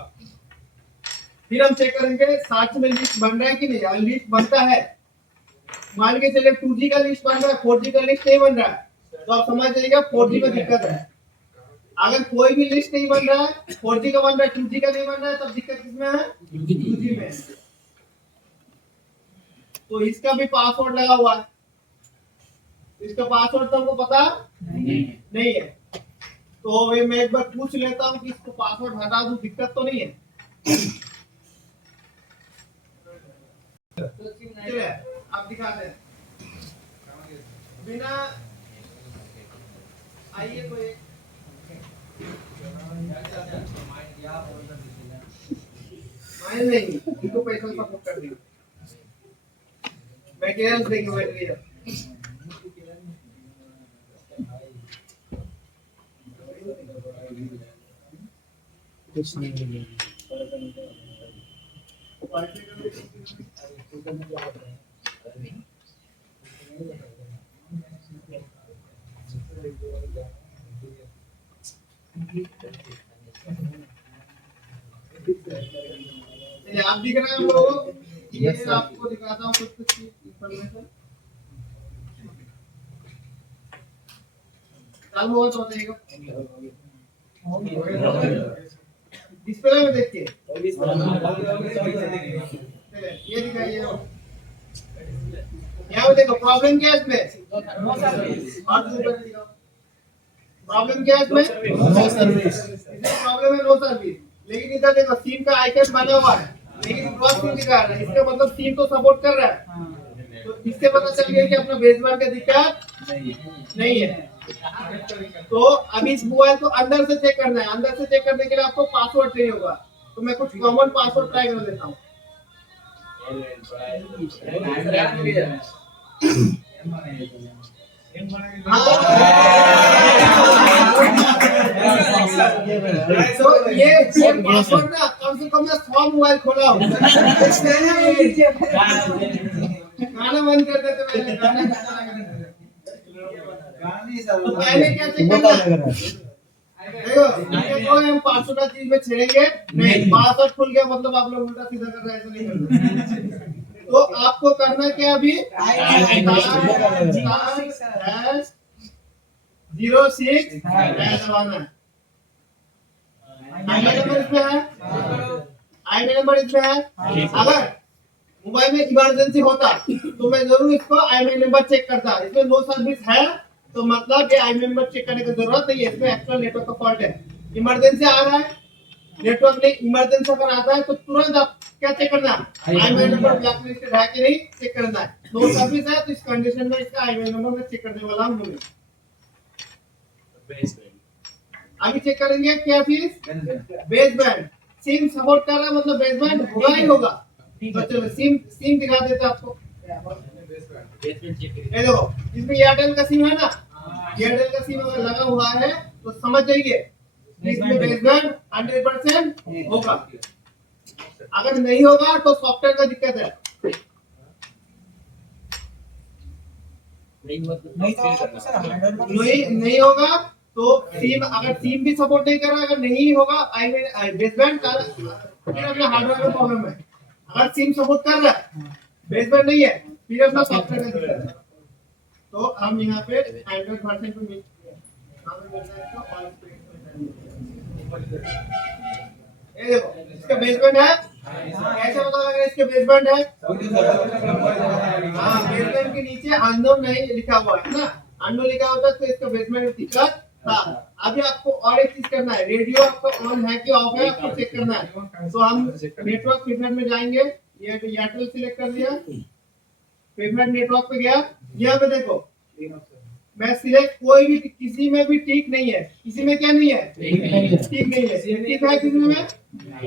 फिर हम चेक करेंगे साथ में लिस्ट बन रहा है कि नहीं। अगर लिस्ट बनता है, मान के चलिए 2G का लिस्ट बन रहा है, 4G का लिस्ट नहीं बन रहा है, तो आप समझ जाइएगा 4G में दिक्कत है। अगर कोई भी लिस्ट नहीं बन रहा है, 4G का बन रहा है 2G का नहीं बन रहा है, तब दिक्कत किसमें है? 2G में। तो इसका भी पासवर्ड लगा हुआ है, इसका पासवर्ड तो हमको पता नहीं है। तो मैं एक बार पूछ लेता हूँ कि इसको पासवर्ड हटा दूं, दिक्कत तो नहीं है। चलिए आप दिखाते हैं बिना आइए कोई माइल नहीं, इनको पैसा सपोर्ट कर दिया, मटेरियल्स देंगे मटेरियल। कुछ नहीं मिलेगा। चलिए आप दिख रहे हैं हम लोगों को, ये आपको दिखाता हूँ कुछ कुछ इंफॉर्मेशन। चालू होगा तो बताइएगा। डिस्प्ले में देखिए ये दिखाइए यहाँ पे देखो प्रॉब्लम क्या है इसमें प्रॉब्लम क्या है इसमें प्रॉब्लम है नो सर्विस। लेकिन इधर देखो सिम का आइकन बना हुआ है लेकिन क्रॉस नहीं दिखा रहा है, इसका मतलब सिम तो सपोर्ट कर रहा है। तो इससे पता चल गया कि अपना बेसबैंड का दिक्कत नहीं है। तो अभी इस मोबाइल को अंदर से चेक करना है। अंदर से चेक करने के लिए आपको पासवर्ड चाहिए होगा, तो मैं कुछ कॉमन पासवर्ड ट्राई कर देता हूँ। तो ये पासवर्ड ना कम से कम मैं 100 मोबाइल खोला हूँ। गाना बंद कर देते पहले गाना तो पहले क्या चेक करना है? देखो ये कोई हम पासवर्ड का चीज में छेड़ेंगे नहीं। पासवर्ड खुल गया मतलब आप लोग उल्टा सीधा कर रहे हैं, ऐसा नहीं करना। तो आपको करना क्या अभी 06 दबाना है। आईएमआई नंबर इसमें है, आईएमआई नंबर इसमें है। अगर मोबाइल में इमरजेंसी होता तो मैं जरूर इसको आईएमआई नंबर चेक करता। इसमें नो सर्विस है तो मतलब ये आईएमआई नंबर चेक करने की जरूरत नहीं है। इसमें एक्चुअल नेटवर्क का फॉल्ट है। इमरजेंसी आ रहा है, नेटवर्क नहीं इमरजेंसी अगर आता है तो तुरंत आप क्या चेक करना है? आईएमआई नंबर ब्लैक लिस्टेड है कि नहीं चेक करना है। नो सर्विस है तो इस कंडीशन में इसका आईएमआई नंबर मैं चेक करने वाला हूं। अभी चेक करेंगे क्या चीज? बेसबैंड। सिम सपोर्ट कर रहा है मतलब बेसबैंड होगा ही होगा। तो चलो सिम दिखा देते आपको। ये देखो इसमें एयरटेल का सिम है ना, एयरटेल का सिम अगर लगा हुआ है तो समझ जाइए इसमें बेसबैंड 100% होगा। अगर नहीं होगा तो सॉफ्टवेयर का दिक्कत है। नहीं होगा तो सिम अगर सिम भी सपोर्ट नहीं कर रहा, अगर नहीं होगा बेसबैंड का फिर अपना हार्डवेयर का प्रॉब्लम है। अगर सिम सपोर्ट कर रहा है बेसबैंड नहीं है फिर अपना सॉफ्टवेयर का दिक्कत है। तो हम यहाँ पे 100% पे मिल ये देखो इसका बेसबैंड है। कैसे पता लग रहा है इसके बेसबैंड है? हाँ बेसबैंड के नीचे अननोन नहीं लिखा हुआ है ना, अननोन लिखा होता है तो इसका बेसबैंड में दिक्कत था। अभी आपको और एक चीज करना है, रेडियो आपका ऑन है कि ऑफ है आपको चेक करना है। तो हम नेटवर्क प्रीफर्ड में जाएंगे, ये एयरटेल सिलेक्ट कर दिया, प्रीफर्ड नेटवर्क पे गया। यहाँ पे देखो मैं सिलेक्ट कोई भी किसी में भी ठीक नहीं है। किसी में क्या नहीं है? ठीक नहीं है। ठीक है किसी में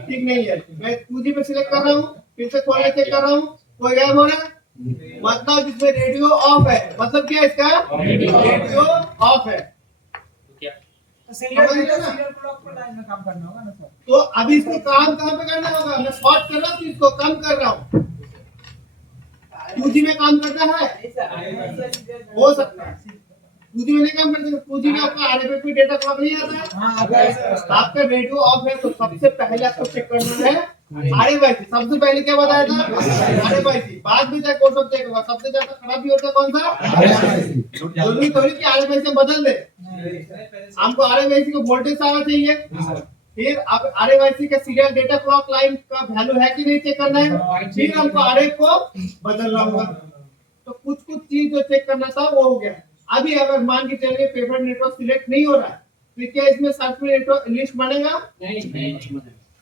ठीक नहीं है। मैं 2G पे सिलेक्ट कर रहा हूँ, फिर से खोल के चेक कर रहा हूँ, कोई गायब हो रहा है? मतलब जिसमें रेडियो ऑफ है मतलब क्या इसका रेडियो ऑफ है। तो अभी इसको काम कहाँ पे करना होगा? मैं शॉर्ट कर रहा हूँ तो इसको कम कर रहा हूँ। 2G में काम करता है हो सकता है, 2G में नहीं काम करता। 2G में आपका आरएफआईडी डेटा क्लॉक नहीं आता है, आपका रेडियो ऑफ है। तो सबसे पहले आपको चेक करना है आरएफआईडी। सबसे पहले क्या बताया था? आरएफआईडी। बाद में चाहे कोड चेक होगा। सबसे ज्यादा खराब भी होता है कौन सा? जरूरी थोड़ी कि आरएफआईडी से बदल दे, हमको आरएफआईडी को वोल्टेज आना चाहिए। फिर आप आरएफआईडी का सीरियल डेटा क्लॉक लाइन का वैल्यू है कि नहीं चेक करना है। फिर हमको आरएफ को बदलना होगा। तो कुछ चीज जो चेक करना था वो हो गया। अभी अगर मान के चलिए प्रीफर्ड नेटवर्क सिलेक्ट नहीं हो रहा है तो क्या इसमें सर्च में नेटवर्क लिस्ट बनेगा? नहीं।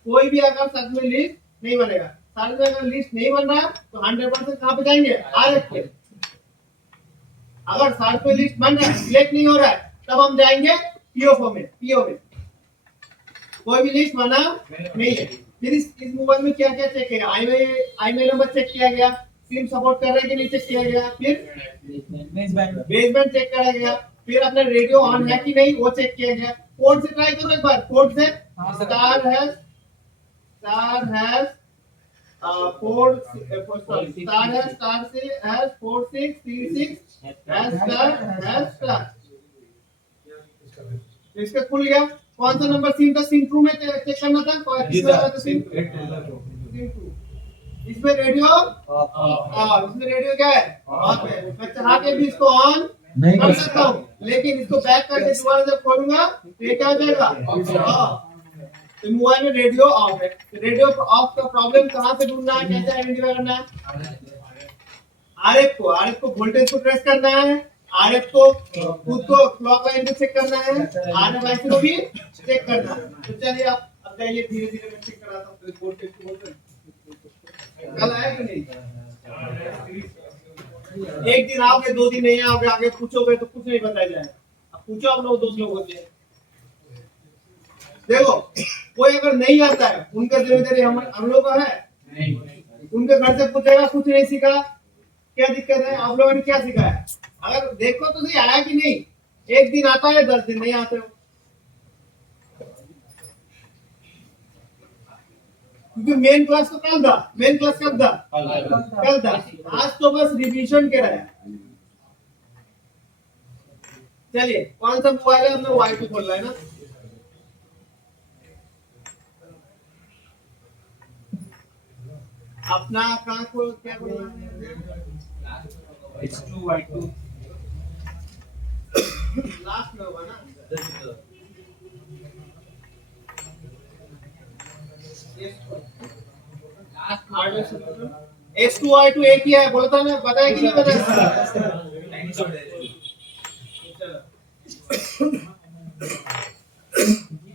कोई भी अगर सर्च में लिस्ट नहीं बनेगा। सर्च में अगर लिस्ट नहीं बन रहा तो 100% कहाँ पे जाएंगे? आरएफ पे। अगर सर्च में लिस्ट बन रहा है सिलेक्ट नहीं हो रहा है तब हम जाएंगे पीओ में। कोई भी लिस्ट बना नहीं है। फिर इस मोबाइल में क्या क्या चेक किया? आईएमआई नंबर चेक किया गया, सिम सपोर्ट कर रहा है कि नहीं चेक किया गया, फिर बेसबैंड चेक करा गया, फिर अपना रेडियो ऑन है कि नहीं वो चेक किया गया। कोड से ट्राई करो एक बार। कोड से स्टार हैश 4636 इसका खुल गया। कौन सा नंबर सिम था? सिम 2 में चेक करना था। सिम 2 इसमें रेडियो इसमें रेडियो क्या है? ऑफ है। मैं चाह के भी इसको ऑन नहीं कर सकता हूँ, लेकिन इसको बैक करके दोबारा जब खोलूंगा तो ये क्या हो जाएगा? तो मोबाइल में रेडियो ऑफ है। रेडियो ऑफ का प्रॉब्लम कहाँ से ढूंढना है, कैसे आइडेंटिफाई करना है? आरएफ को वोल्टेज को ट्रेस करना है, आरएफ को खुद को क्लॉक लाइन पे चेक करना है, आरएफ को भी चेक करना है। तो चलिए आप अब जाइए, धीरे धीरे मैं चेक कराता हूँ वोल्टेज को। कल आया कि नहीं? एक दिन आओगे, 2 दिन नहीं आओगे, आगे पूछोगे तो कुछ नहीं बताया जाएगा। अब पूछो आप लोग, 2 लोग होते हैं। देखो कोई अगर नहीं आता है, उनका जिम्मेदारी हम लोग का है। उनके घर से पूछेगा, कुछ नहीं सीखा, क्या दिक्कत है, आप लोगों ने क्या सीखा है? अगर देखो तो सही आया कि नहीं। एक दिन आता है, 10 दिन नहीं आते हो, क्योंकि मेन क्लास तो कल था। मेन क्लास कब था? कल था। आज तो बस रिवीजन के रहा है। चलिए, कौन सा मोबाइल है? हमने वाई को खोलना है ना। अपना कहाँ को क्या बोलना है? H2Y2 लास्ट में होगा ना। H2I2 एक ही है, बोलता ना, बताया कि नहीं बताया?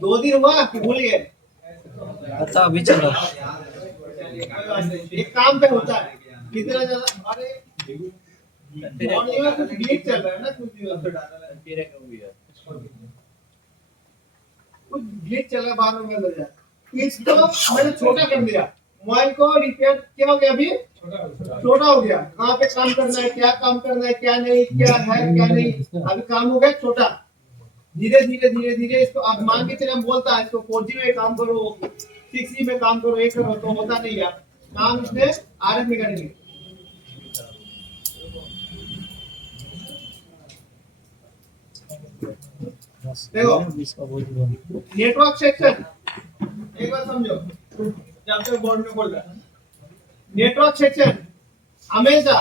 2 दिन हुआ कि भूल गए? अच्छा अभी चलो। एक काम पे होता है कितना ज्यादा। अरे मॉर्निंग में कुछ ग्लिच चल रहा है ना, कुछ ग्लिच चल रहा है, बाद में बंद हो जाए। इसको मैंने छोटा कर दिया, मोबाइल को रिपेयर क्या हो गया? अभी छोटा हो गया। कहाँ पे काम करना है, क्या काम करना है, क्या नहीं, क्या है क्या नहीं, अभी काम हो गया छोटा। धीरे धीरे धीरे धीरे इसको आप मान के चले, हम बोलता है इसको 4G में काम करो, 6G में काम करो, ये करो, तो होता नहीं है काम। इसमें आरएफ में करेंगे। देखो नेटवर्क सेक्शन एक बार समझो, जब तक बोर्ड में बोल रहा है। नेटवर्क सेक्शन हमेशा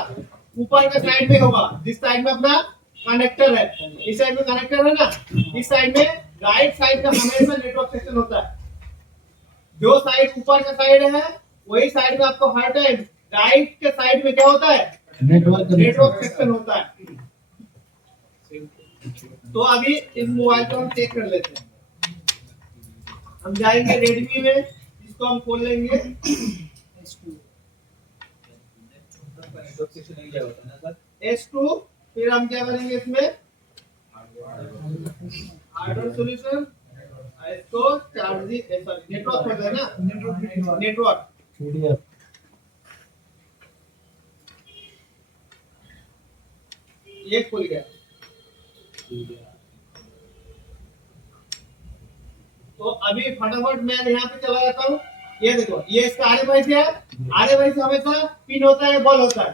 ऊपर का साइड में होगा, जिस साइड में अपना कनेक्टर है। इस साइड में कनेक्टर है ना, इस साइड में राइट साइड का हमेशा नेटवर्क सेक्शन होता है। जो साइड ऊपर का साइड है, वही साइड में आपको हर टाइम राइट के साइड में क्या होता है? नेटवर्क सेक्शन होता है। तो अभी इस मोबाइल को हम चेक कर लेते हैं। हम जाएंगे रेडमी में, इसको हम खोल लेंगे। S2, फिर हम क्या करेंगे इसमें? हार्डवेयर सॉल्यूशन, इसको चार्जिंग, सॉरी नेटवर्क होता है ना, नेटवर्क। ये खुल गया। तो अभी फटाफट मैं यहाँ पे चला जाता हूँ। ये देखो, ये इसका RFID है। RFID हमेशा पिन होता है, बॉल होता है।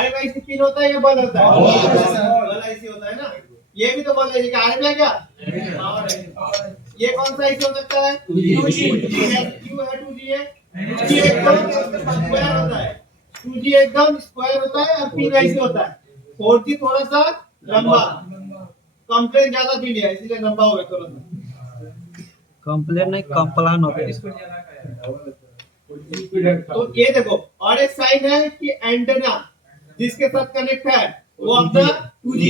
RFID पिन होता है या बॉल होता है? बॉल ऐसी होता है ना। ये भी तो बॉल है, RFID है क्या? ये कौन सा ऐसी हो सकता है? 2G है, 2G है। 2G एकदम स्क्वायर होता है, 2G एकदम स्क्वायर होता है और पिन ऐसी होता है। 4G थोड़ा सा लंबा, कंप्लेन ज्यादा भी लिया इसलिए लंबा हो गया थोड़ा सा। कंप्लेन नहीं, कंप्लान होता है। तो ये देखो, और एक साइन है कि एंटेना जिसके साथ कनेक्ट है वो अपना 2G।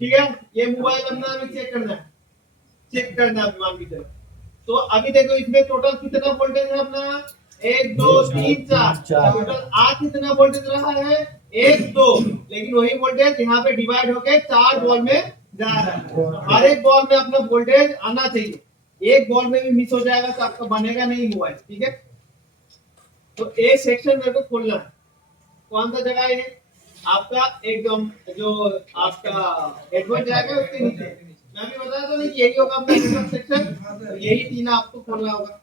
ठीक है, ये मोबाइल अपना अभी चेक करना है, मान के चलो। तो अभी देखो इसमें टोटल कितना वोल्टेज है अपना? 1 2 3 4। टोटल आ कितना वोल्टेज रहा है? 1 2। लेकिन वही वोल्टेज यहाँ पे डिवाइड होके 4 बॉल में जा रहा है। हर एक बॉल में अपना वोल्टेज आना चाहिए। एक बॉल में भी मिस हो जाएगा तो आपका बनेगा नहीं मोबाइल। ठीक है, तो ए सेक्शन मेरे को खोलना है। कौन सा जगह है? आपका एकदम जो आपका हेडफोन जाएगा उसके नीचे। मैं भी बताया था कि यही होगा अपना नेटवर्क सेक्शन। तो यही तीन आपको खोलना होगा।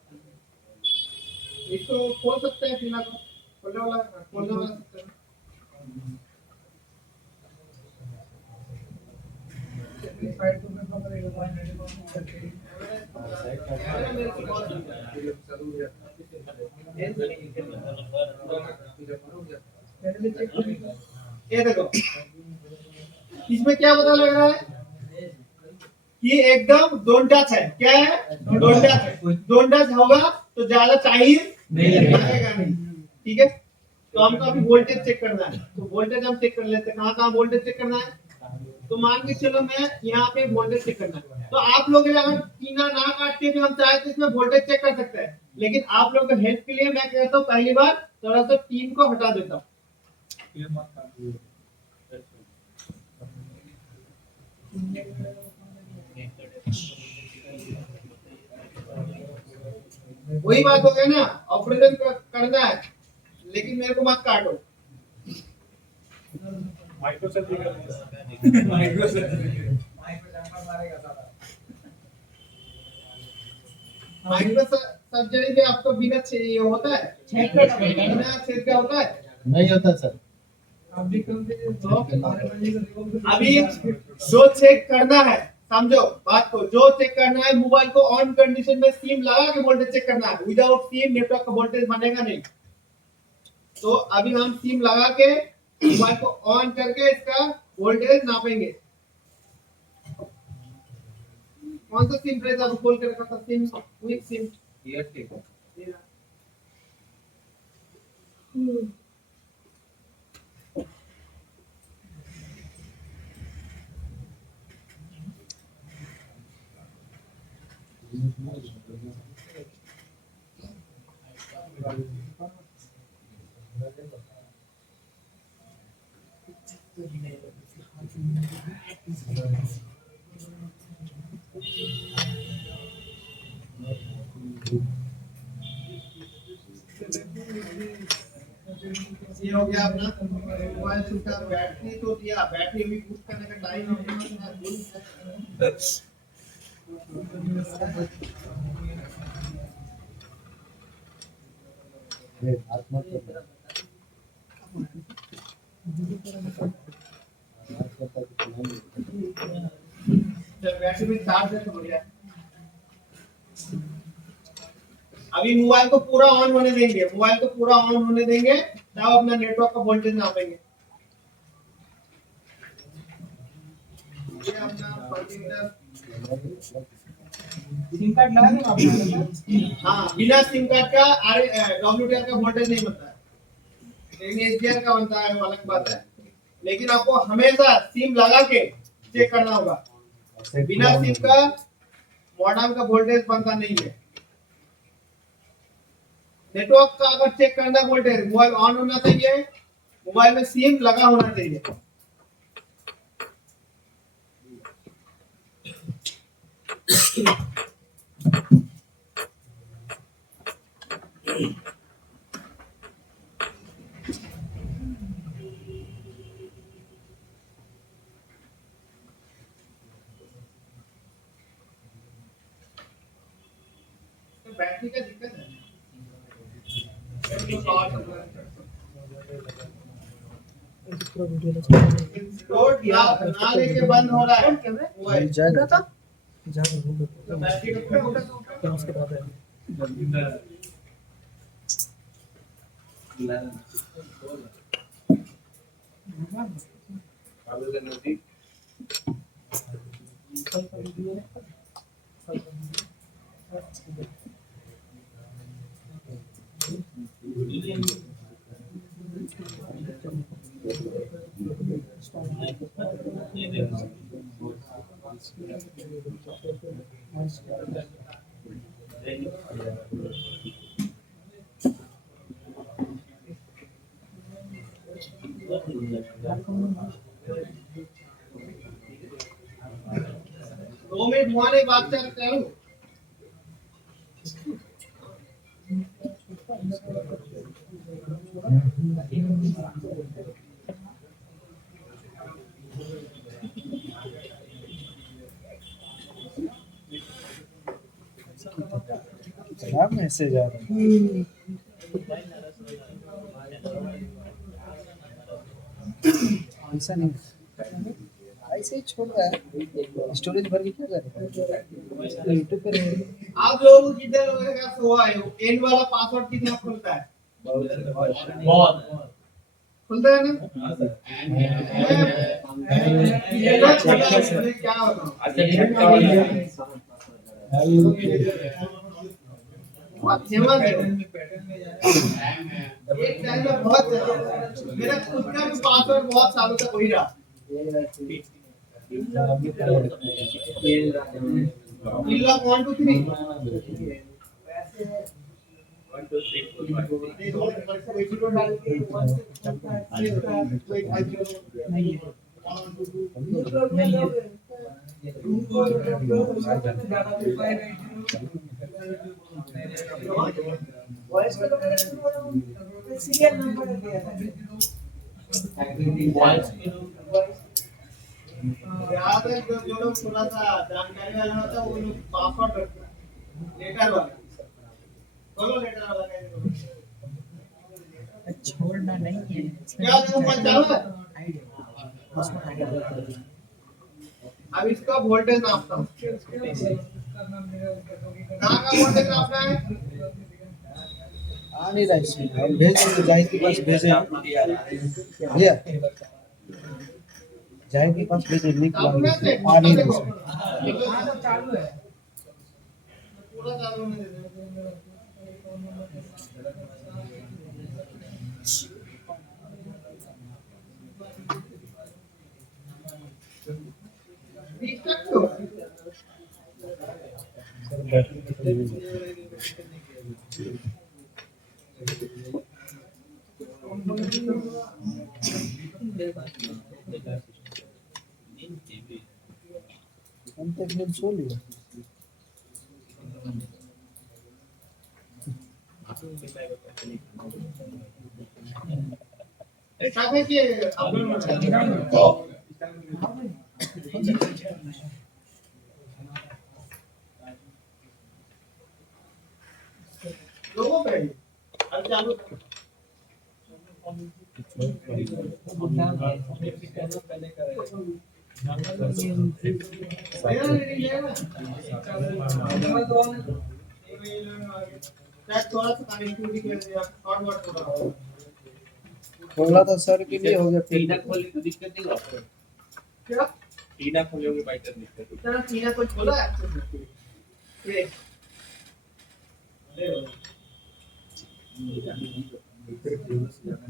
इसको खोल सकते हैं, तीन को खोलने वाला सेक्शन। ये देखो इसमें क्या पता लग रहा है कि एकदम डोंट टच है। क्या है? डोंट टच है। डोंट टच होगा तो ज्यादा टाइम नहीं लगेगा नहीं। ठीक है, तो हमको अभी वोल्टेज चेक करना है। तो वोल्टेज हम चेक कर लेते हैं। कहाँ वोल्टेज चेक करना है? तो मान के चलो मैं यहाँ पे वोल्टेज चेक करना है। तो आप लोग अगर टीना ना काट के भी हम चाहे तो इसमें वोल्टेज चेक कर सकते हैं, लेकिन आप लोग के हेल्प के लिए मैं कहता हूँ पहली बार थोड़ा सा टीन को हटा देता हूँ। वही बात हो गया ना, ऑपरेशन करना है लेकिन मेरे को मत काटो। माइक्रो सर्जरी में आपको बिना चाहिए होता है, बिना छेद का होता है? नहीं होता सर। अभी जो चेक करना है, समझो बात को, जो चेक करना है मोबाइल को ऑन कंडीशन में सिम लगा के वोल्टेज चेक करना है। विदाउट सिम नेटवर्क का वोल्टेज बनेगा नहीं। तो अभी हम सिम लगा के मोबाइल को ऑन करके इसका वोल्टेज नापेंगे। कौन सा सिम प्रेस आप खोल के रखा था? सिम क्विक सिम ये हो गया अपना मोबाइल सिम का। बैटरी तो दिया, बैटरी अभी बूस्ट करने का टाइम हो गया। बैटरी में चार्ज हो गया। अभी मोबाइल को पूरा ऑन होने देंगे, मोबाइल को पूरा ऑन होने देंगे तब अपना नेटवर्क का वोल्टेज नापेंगे। ये अपना सिम कार्ड लगा देना आपने? हाँ, बिना सिम कार्ड का WTR का वोल्टेज नहीं बनता है, लेकिन SDR का बनता है, वो अलग बात है। लेकिन आपको हमेशा सिम लगा के चेक करना होगा। बिना सिम का मॉडेम का वोल्टेज बनता नहीं है। नेटवर्क का अगर चेक करना वोल्टेज, मोबाइल ऑन होना चाहिए, मोबाइल में सिम लगा होना चाहिए। बैटरी का दिक्कत है। लोड ना लेके बंद हो रहा है मोबाइल। जाएगा था तो बैटरी का उसके बाद दो मिनट हुआ नहीं, बात करते हैं। मैसेज आ रहा है। ऐसा नहीं, ऐसे ही छोड़ रहा है, स्टोरेज भर के क्या करेगा यूट्यूब पे। आप लोग कितने लोगों के साथ हुआ है एंड वाला पासवर्ड कितना खुलता है? बहुत खुलता है ना? ये तो छोटा है, क्या बताऊं? बहुत फेमस है। एक टाइम में बहुत मेरा खुद का भी पासवर्ड बहुत सालों तक वही रहा। इल्ला 1 2 3 सीरियल नंबर दिया था। याद है जो लोग थोड़ा सा जानकारी वाला होता है वो लोग पासवर्ड रखते हैं लेटर वाला। बोलो लेटर वाला कैसे छोड़ना नहीं है क्या तुम पर चालू है? अब इसका वोल्टेज नापता हूँ। कहाँ का वोल्टेज नापना है? आ नहीं रहा इसमें। हम भेज देंगे जाहिद के पास भेजे भैया जाहिद के पास भेजे लिंक आ नहीं रहा इसमें। चालू है पूरा चालू होने दे। हम तक मिल सो लिया ऐसा है कि लोगों पे अब चालू थोड़ा सा कनेक्टिविटी कर दिया फॉरवर्ड हो रहा खोला तो सर के लिए हो गया टीना खोलने तो दिक्कत नहीं होता क्या टीना खोलोगे भाई तो दिक्कत इतना सीना कुछ बोला है ये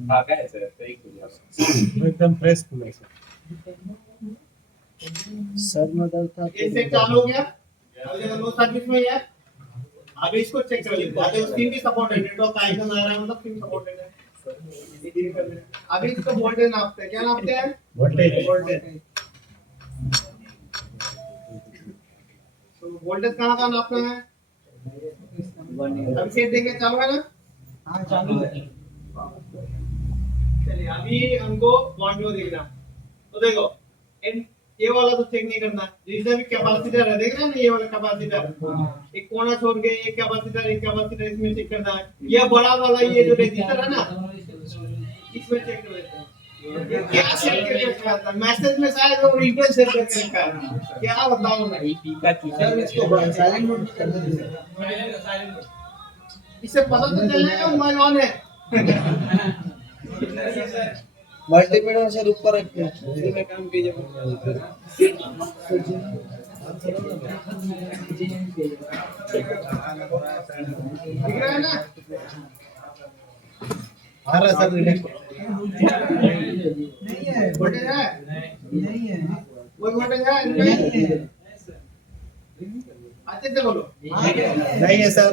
भागा है सर सही खुला एकदम फ्रेश खुला सर में दर्द था इससे चालू हो गया अब ये लो सर्विस में है अब इसको चेक कर लीजिए अगर स्क्रीन भी सपोर्टेड नेटवर्क का आइकन आ रहा है मतलब स्क्रीन सपोर्टेड है अभी इसको वोल्टेज नापते हैं क्या नापते हैं वोल्टेज तो वोल्टेज कहां का नापना है अब सेट देंगे चालू है ना हां चालू है चलिए अभी हमको पॉइंट वो देखना तो देखो ये वाला तो चेक नहीं करना जिसमें भी कैपेसिटर है देख रहे हैं ना ये वाला कैपेसिटर एक कोना छोड़ के एक कैपेसिटर इसमें चेक करना है ये बड़ा वाला ये जो रेजिस्टर है ना इसमें चेक कर लेते हैं क्या सेट करके रखा था मैसेज में शायद वो इंटेल सेट करके रखा है क्या बताऊं मैं सर इसको साइलेंट मोड कर दीजिए इससे पता तो चल जाएगा मोबाइल ऑन है मल्टीमीटर से ऊपर रखते हैं इसी में काम कीजिए दिख रहा है ना आ रहा सर नहीं है वोल्टेज है नहीं है कोई वोल्टेज है नहीं अच्छे से बोलो नहीं है सर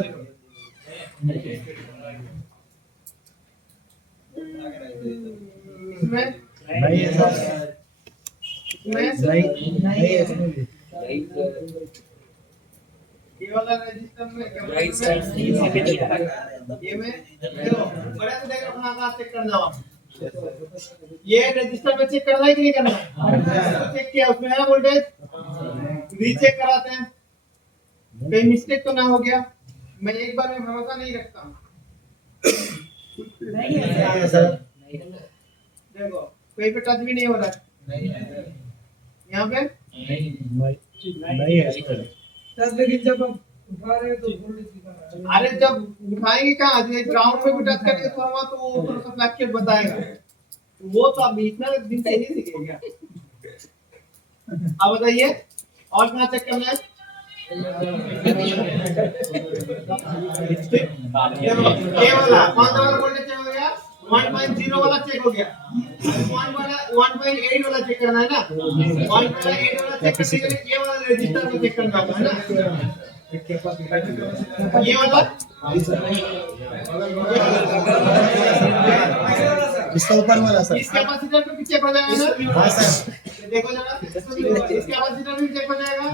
इसमें नहीं है सर इसमें नहीं है इसमें भी ये वाला रजिस्टर में राइट साइड ये में देखो बड़ा तो देखो अपना आवाज चेक करना आप ये रजिस्टर में चेक करना है कि नहीं करना चेक किया उसमें है वोल्टेज रीचेक कराते हैं कहीं मिस्टेक तो ना हो गया मैं एक बार में भरोसा नहीं रखता नहीं है सर देखो कोई पे टच भी नहीं हो रहा यहाँ पे नहीं है सर लेकिन जब हम उठा रहे हैं तो वोल्टेज दिखा रहा है। अरे जब उठाएंगे कहाँ ग्राउंड में भी टच करेंगे तो हमारा तो थोड़ा सा फ्लैक्चुएट बताएगा वो तो आप इतना दिन से नहीं सीखे क्या? अब बताइए और कहाँ चेक करना है? ये वाला कौन सा वाला वोल्टेज चेक हो गया? 1.0 वाला चेक हो गया। 1.8 वाला चेक करना है ना? 1.8 वाला चेक करने के लिए ये वाला रजिस्टर को चेक करना होगा है ना? ये वाला इसका ऊपर वाला सर। इस कैपेसिटर पे भी चेक हो जाएगा ना? हाँ सर। देखो जरा इस कैपेसिटर भी चेक हो जाएगा।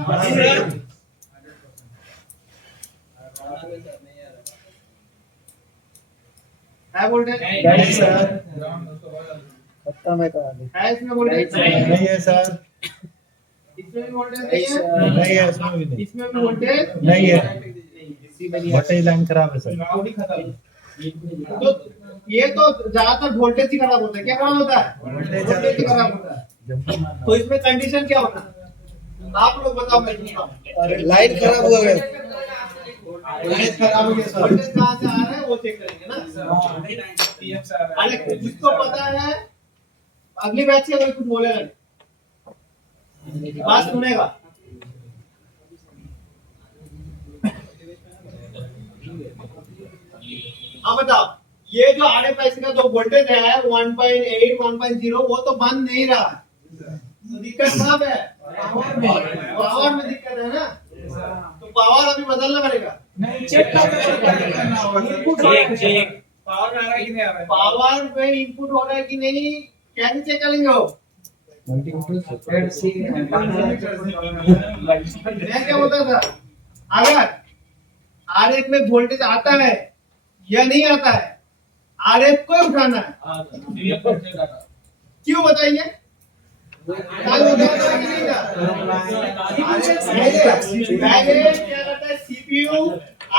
है वोल्टेज? नहीं सर। पता मैं कहा नहीं। है इसमें वोल्टेज? नहीं है सर। इसमें भी वोल्टेज नहीं है? नहीं है इसमें भी नहीं। इसमें भी वोल्टेज नहीं है। वोल्टेज लाइन खराब है सर। तो ये तो ज्यादातर वोल्टेज ही खराब होता है। क्या खराब होता है? वोल्टेज ही खराब होता है। तो इसमें कंडीशन क्या होता है? आप लोग बताओ, मैं पूछता हूं। लाइन खराब हो गया। वोल्टेज खराब हो गया सर। वोल्टेज कहां से आ रहा है वो चेक करेंगे ना? अरे जिसको पता है अगली बैच से कोई कुछ बोलेगा नहीं, बात सुनेगा। अब बताओ ये जो RFIC का जो वोल्टेज है 1.8 1.0 वो तो बंद नहीं रहा है। तो दिक्कत कहाँ पे है? पावर में दिक्कत है ना? तो पावर अभी बदलना पड़ेगा। पावर में इनपुट हो रहा है कि नहीं कैसे चेक करेंगे हो? मैं क्या बोलता था, अगर RF में वोल्टेज आता है या नहीं आता है, RF को उठाना है। क्यों बताइए? पहले क्या करता है CPU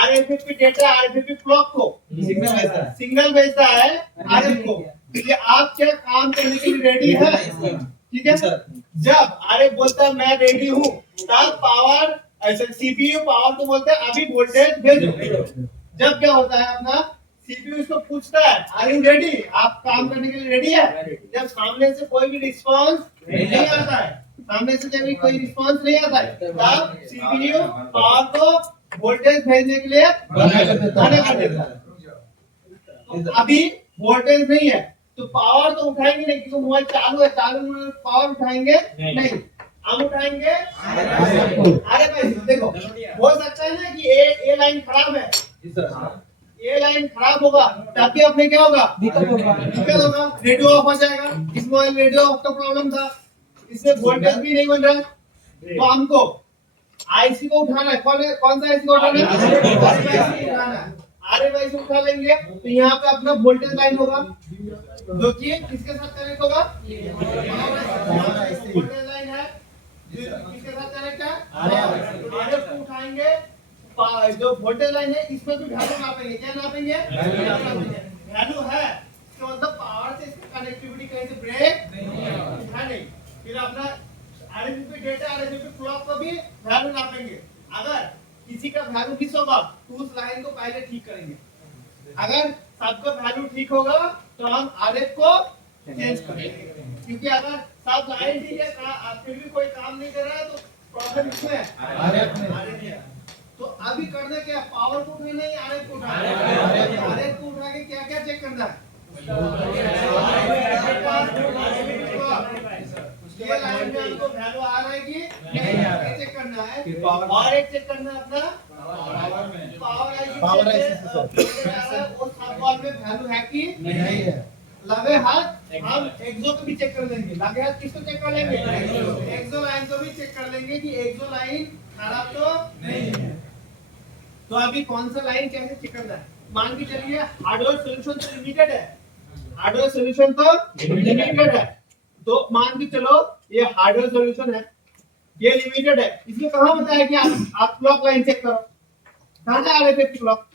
RFP data RFP clock को सिग्नल भेजता है RF को कि आप क्या काम करने के लिए रेडी है। ठीक है, जब RF बोलता है मैं रेडी हूँ तब पावर ऐसे CPU पावर को बोलते हैं अभी वोल्टेज भेजो। जब क्या होता है अपना CPU इसको पूछता है आर यू रेडी, आप काम करने के लिए रेडी है। जब सामने से कोई भी रिस्पांस नहीं आता है, सामने से जब कोई रिस्पांस नहीं आता है तब CPU पावर को वोल्टेज भेजने के लिए मना कर देता है। तो अभी वोल्टेज नहीं है तो पावर तो उठाएंगे नहीं, क्योंकि मोबाइल चालू है, चालू में पावर उठाएंगे नहीं, हम उठाएंगे अरे भाई देखो हो सकता है ना कि ए लाइन खराब है, ये लाइन खराब होगा तब भी अपने क्या होगा दिक्कत होगा, रेडियो ऑफ हो जाएगा। इस मोबाइल रेडियो ऑफ का प्रॉब्लम था, इससे वोल्टेज भी नहीं बन रहा है। तो हमको आईसी को उठाना है। कौन सा आईसी को उठाना है? RFIC उठा लेंगे तो यहाँ पे अपना वोल्टेज लाइन होगा जो कि किसके साथ कनेक्ट होगा? वोल्टेज लाइन है किसके साथ कनेक्ट है? RF को उठाएंगे, जो वोल्टेज लाइन है इसमें भी वैल्यू नापेंगे। क्या नापेंगे? वैल्यू है इसका मतलब पावर से इसकी कनेक्टिविटी कहीं से ब्रेक है नहीं। फिर अपना RFP डेटा RFP क्लॉक को भी वैल्यू नापेंगे। अगर किसी का वैल्यू मिस होगा तो उस लाइन को पहले ठीक करेंगे। अगर सबका वैल्यू ठीक होगा तो हम RF को चेंज करेंगे, क्योंकि अगर सब लाइन ठीक है फिर भी कोई काम नहीं कर रहा है तो प्रॉब्लम इसमें है RF में। तो अभी करना क्या? पावर को उठाना है, RF को उठाना है। RF को उठा के क्या क्या चेक करना है? ये लाइन में हमको वैल्यू आ रहा है कि नहीं आ रहा है, चेक करना है। और एक चेक करना है अपना पावर है वो सब बॉल में वैल्यू है कि नहीं है। लगे हाथ हम एक्सो को भी चेक कर लेंगे। लगे हाथ किसको चेक कर लेंगे? एक्सो लाइन को भी चेक कर लेंगे कि एक्सो लाइन खराब तो नहीं है। तो अभी कौन सा लाइन कैसे चेक करना है? मान के चलिए हार्डवेयर सॉल्यूशन तो लिमिटेड है, हार्डवेयर सॉल्यूशन तो लिमिटेड है। तो मान के चलो ये हार्डवेयर सॉल्यूशन है, ये लिमिटेड है। इसमें कहाँ बताया कि आप क्लॉक लाइन चेक करो। कहाँ से आ रहे थे क्लॉक?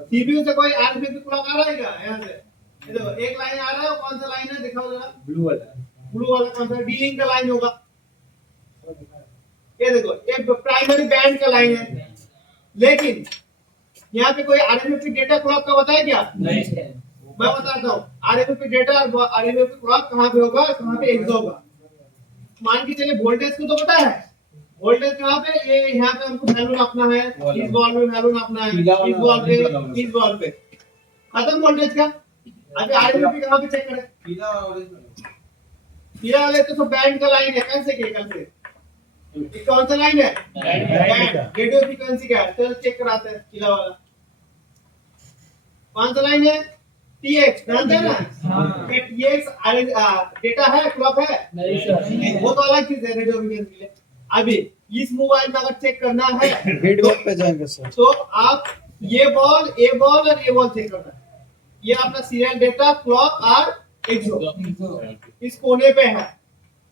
सीपीयू से कोई RFP क्लॉक आ रहा है क्या? यहाँ से ये देखो एक लाइन आ रहा है, कौन सा लाइन है दिखाओ जरा। ब्लू वाला कौन सा? डी लिंक का लाइन होगा। ये देखो एक प्राइमरी बैंड का लाइन है, लेकिन यहाँ पे कोई RFP डेटा क्लॉक का बताया क्या? नहीं। मैं बताता हूँ आरएमपी डेटा और आरएमपी क्लॉक कहाँ पे होगा, कहाँ पे एग्जो होगा। मान के चलिए वोल्टेज को तो पता है, वोल्टेज कहाँ पे, ये यहाँ पे हमको वैल्यू नापना है, इस बॉल में वैल्यू नापना है, इस बॉल पे, इस बॉल पे खत्म वोल्टेज का। अभी आरएमपी कहाँ पे चेक करें, पीला वाले तो सब बैंड का लाइन है, कैसे के कल से ये कौन सा लाइन है, बैंड रेडियो फ्रीक्वेंसी का है। चलो चेक कराते हैं पीला वाला कौन सा लाइन है, टीएक्स जानते हैं ना, ये टीएक्स डेटा है, क्लॉक है नहीं सर, वो तो अलग चीज है रेडियो फ्रीक्वेंसी के लिए। अभी इस मोबाइल में अगर चेक करना है फीडबैक पे जाएंगे सर। तो आप ये बॉल, ए बॉल और ये बॉल चेक करना है, ये अपना सीरियल डेटा क्लॉक और एक्सो इस कोने पे है।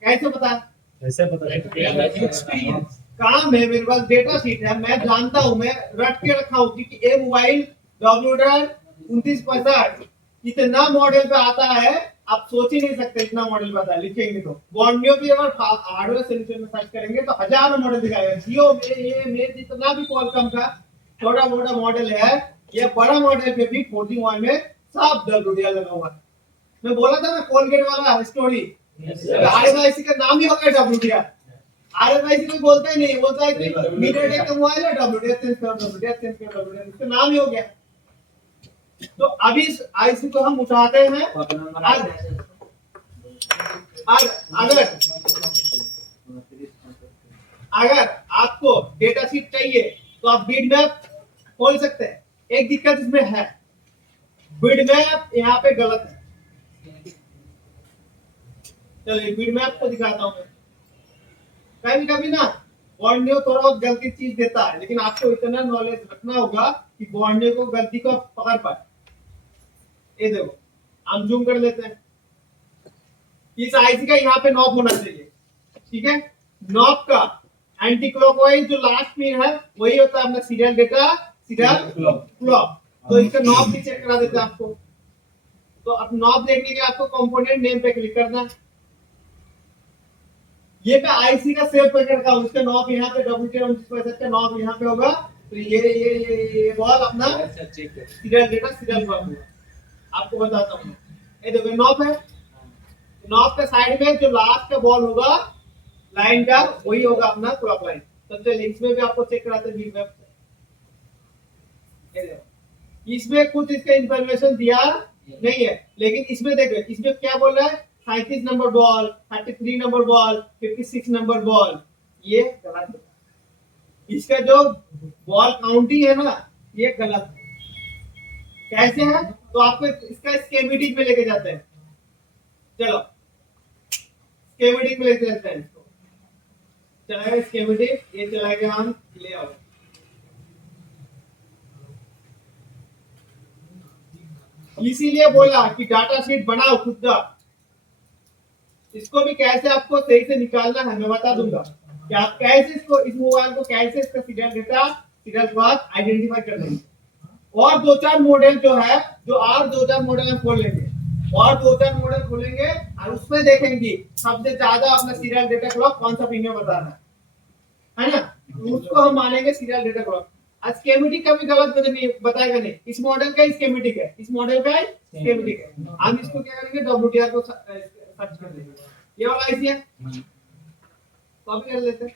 कैसे पता है, कैसे पता एक्सपीरियंस काम है, मेरे पास डेटा शीट है, मैं जानता हूँ, मैं रट के रखा हूँ कि ये मोबाइल WD2965 इतना मॉडल पे आता है, आप सोच ही नहीं सकते इतना मॉडल पे आता है। लिखेंगे तो बॉन्डियो भी अगर हार्डवेयर सॉल्यूशन में सर्च करेंगे तो हजारों मॉडल दिखाएगा। जियो में ये में जितना भी क्वालकॉम का छोटा मोटा मॉडल है, ये बड़ा मॉडल पे भी 41 में सब WD लगा हुआ है। मैं बोला था ना कोलगेट वाला स्टोरी, आरएफआईसी का नाम ही हो गया WD। आरएफआईसी कोई बोलता ही नहीं, बोलता है कि मीडियाटेक का मोबाइल है WD सेंस कर, WD सेंस कर, WD इसका नाम ही हो गया। तो अभी इस आईसी को हम उठाते हैं अगर आपको डेटा शीट चाहिए तो आप बीट मैप खोल सकते हैं। एक दिक्कत इसमें है, बीट मैप यहाँ पे गलत है। चलिए बीट मैप को दिखाता हूँ मैं। कभी कभी ना बॉर्नियो थोड़ा बहुत गलती चीज देता है, लेकिन आपको इतना नॉलेज रखना होगा कि बॉर्नियो को गलती को पकड़ पाए। ये देखो हम जूम कर लेते हैं, इस आईसी का यहाँ पे नॉब होना चाहिए, ठीक है। नॉब का एंटी क्लॉकवाइज जो लास्ट पिन है वही होता है अपना सीरियल डेटा, सीरियल क्लॉक। तो इसका नॉब भी चेक करा देते हैं आपको। तो अब नॉब देखने के लिए आपको कंपोनेंट नेम पे क्लिक करना है। ये मैं आईसी का सेव करके रखा हूं, इसका नॉब यहाँ पे WD2965 का नॉब यहाँ पे होगा। तो ये बॉल अपना सीरियल डेटा सीरियल क्लॉक होगा। आपको बताता हूँ, ये देखो नॉब है, नॉब के साइड में जो लास्ट का बॉल होगा लाइन का वही होगा अपना क्लॉक लाइन। तो चलिए इसमें भी आपको चेक कराते हैं बीट मैप। ये देखो इसमें कुछ इसका इंफॉर्मेशन दिया नहीं है, लेकिन इसमें देखो इसमें क्या बोल रहा है, 37 number ball, 33 number ball, 56 number ball. ये गलत है, इसका जो बॉल काउंटिंग है ना ये गलत है। कैसे है, तो आपको इसका स्केमेटिक में लेके जाते हैं। चलो स्केमेटिक में लेके चलते हैं इसको। चलाएगा स्केमेटिक, ये चलाएगा हम लेआउट। इसीलिए बोला कि डाटा शीट बनाओ खुद का। इसको भी कैसे आपको सही से निकालना है मैं बता दूंगा कि आप कैसे इसको, इस मोबाइल को कैसे इसका serial data serial clock identify कर लेंगे। और दो चार मॉडल जो है, जो और दो चार मॉडल हम खोल लेंगे, और दो चार मॉडल खोलेंगे और उसमें देखेंगे सबसे ज्यादा अपना सीरियल डेटा क्लॉक कौन सा पिन में बता रहा है ना, तो उसको हम मानेंगे सीरियल डेटा क्लॉक। आज स्केमेटिक का भी गलत नहीं बताएगा नहीं, इस मॉडल का स्केमेटिक है, इस मॉडल का स्केमेटिक है। हम इसको क्या करेंगे WDR को सर्च कर लेंगे। ये वाला आईसी है, कॉपी कर लेते हैं,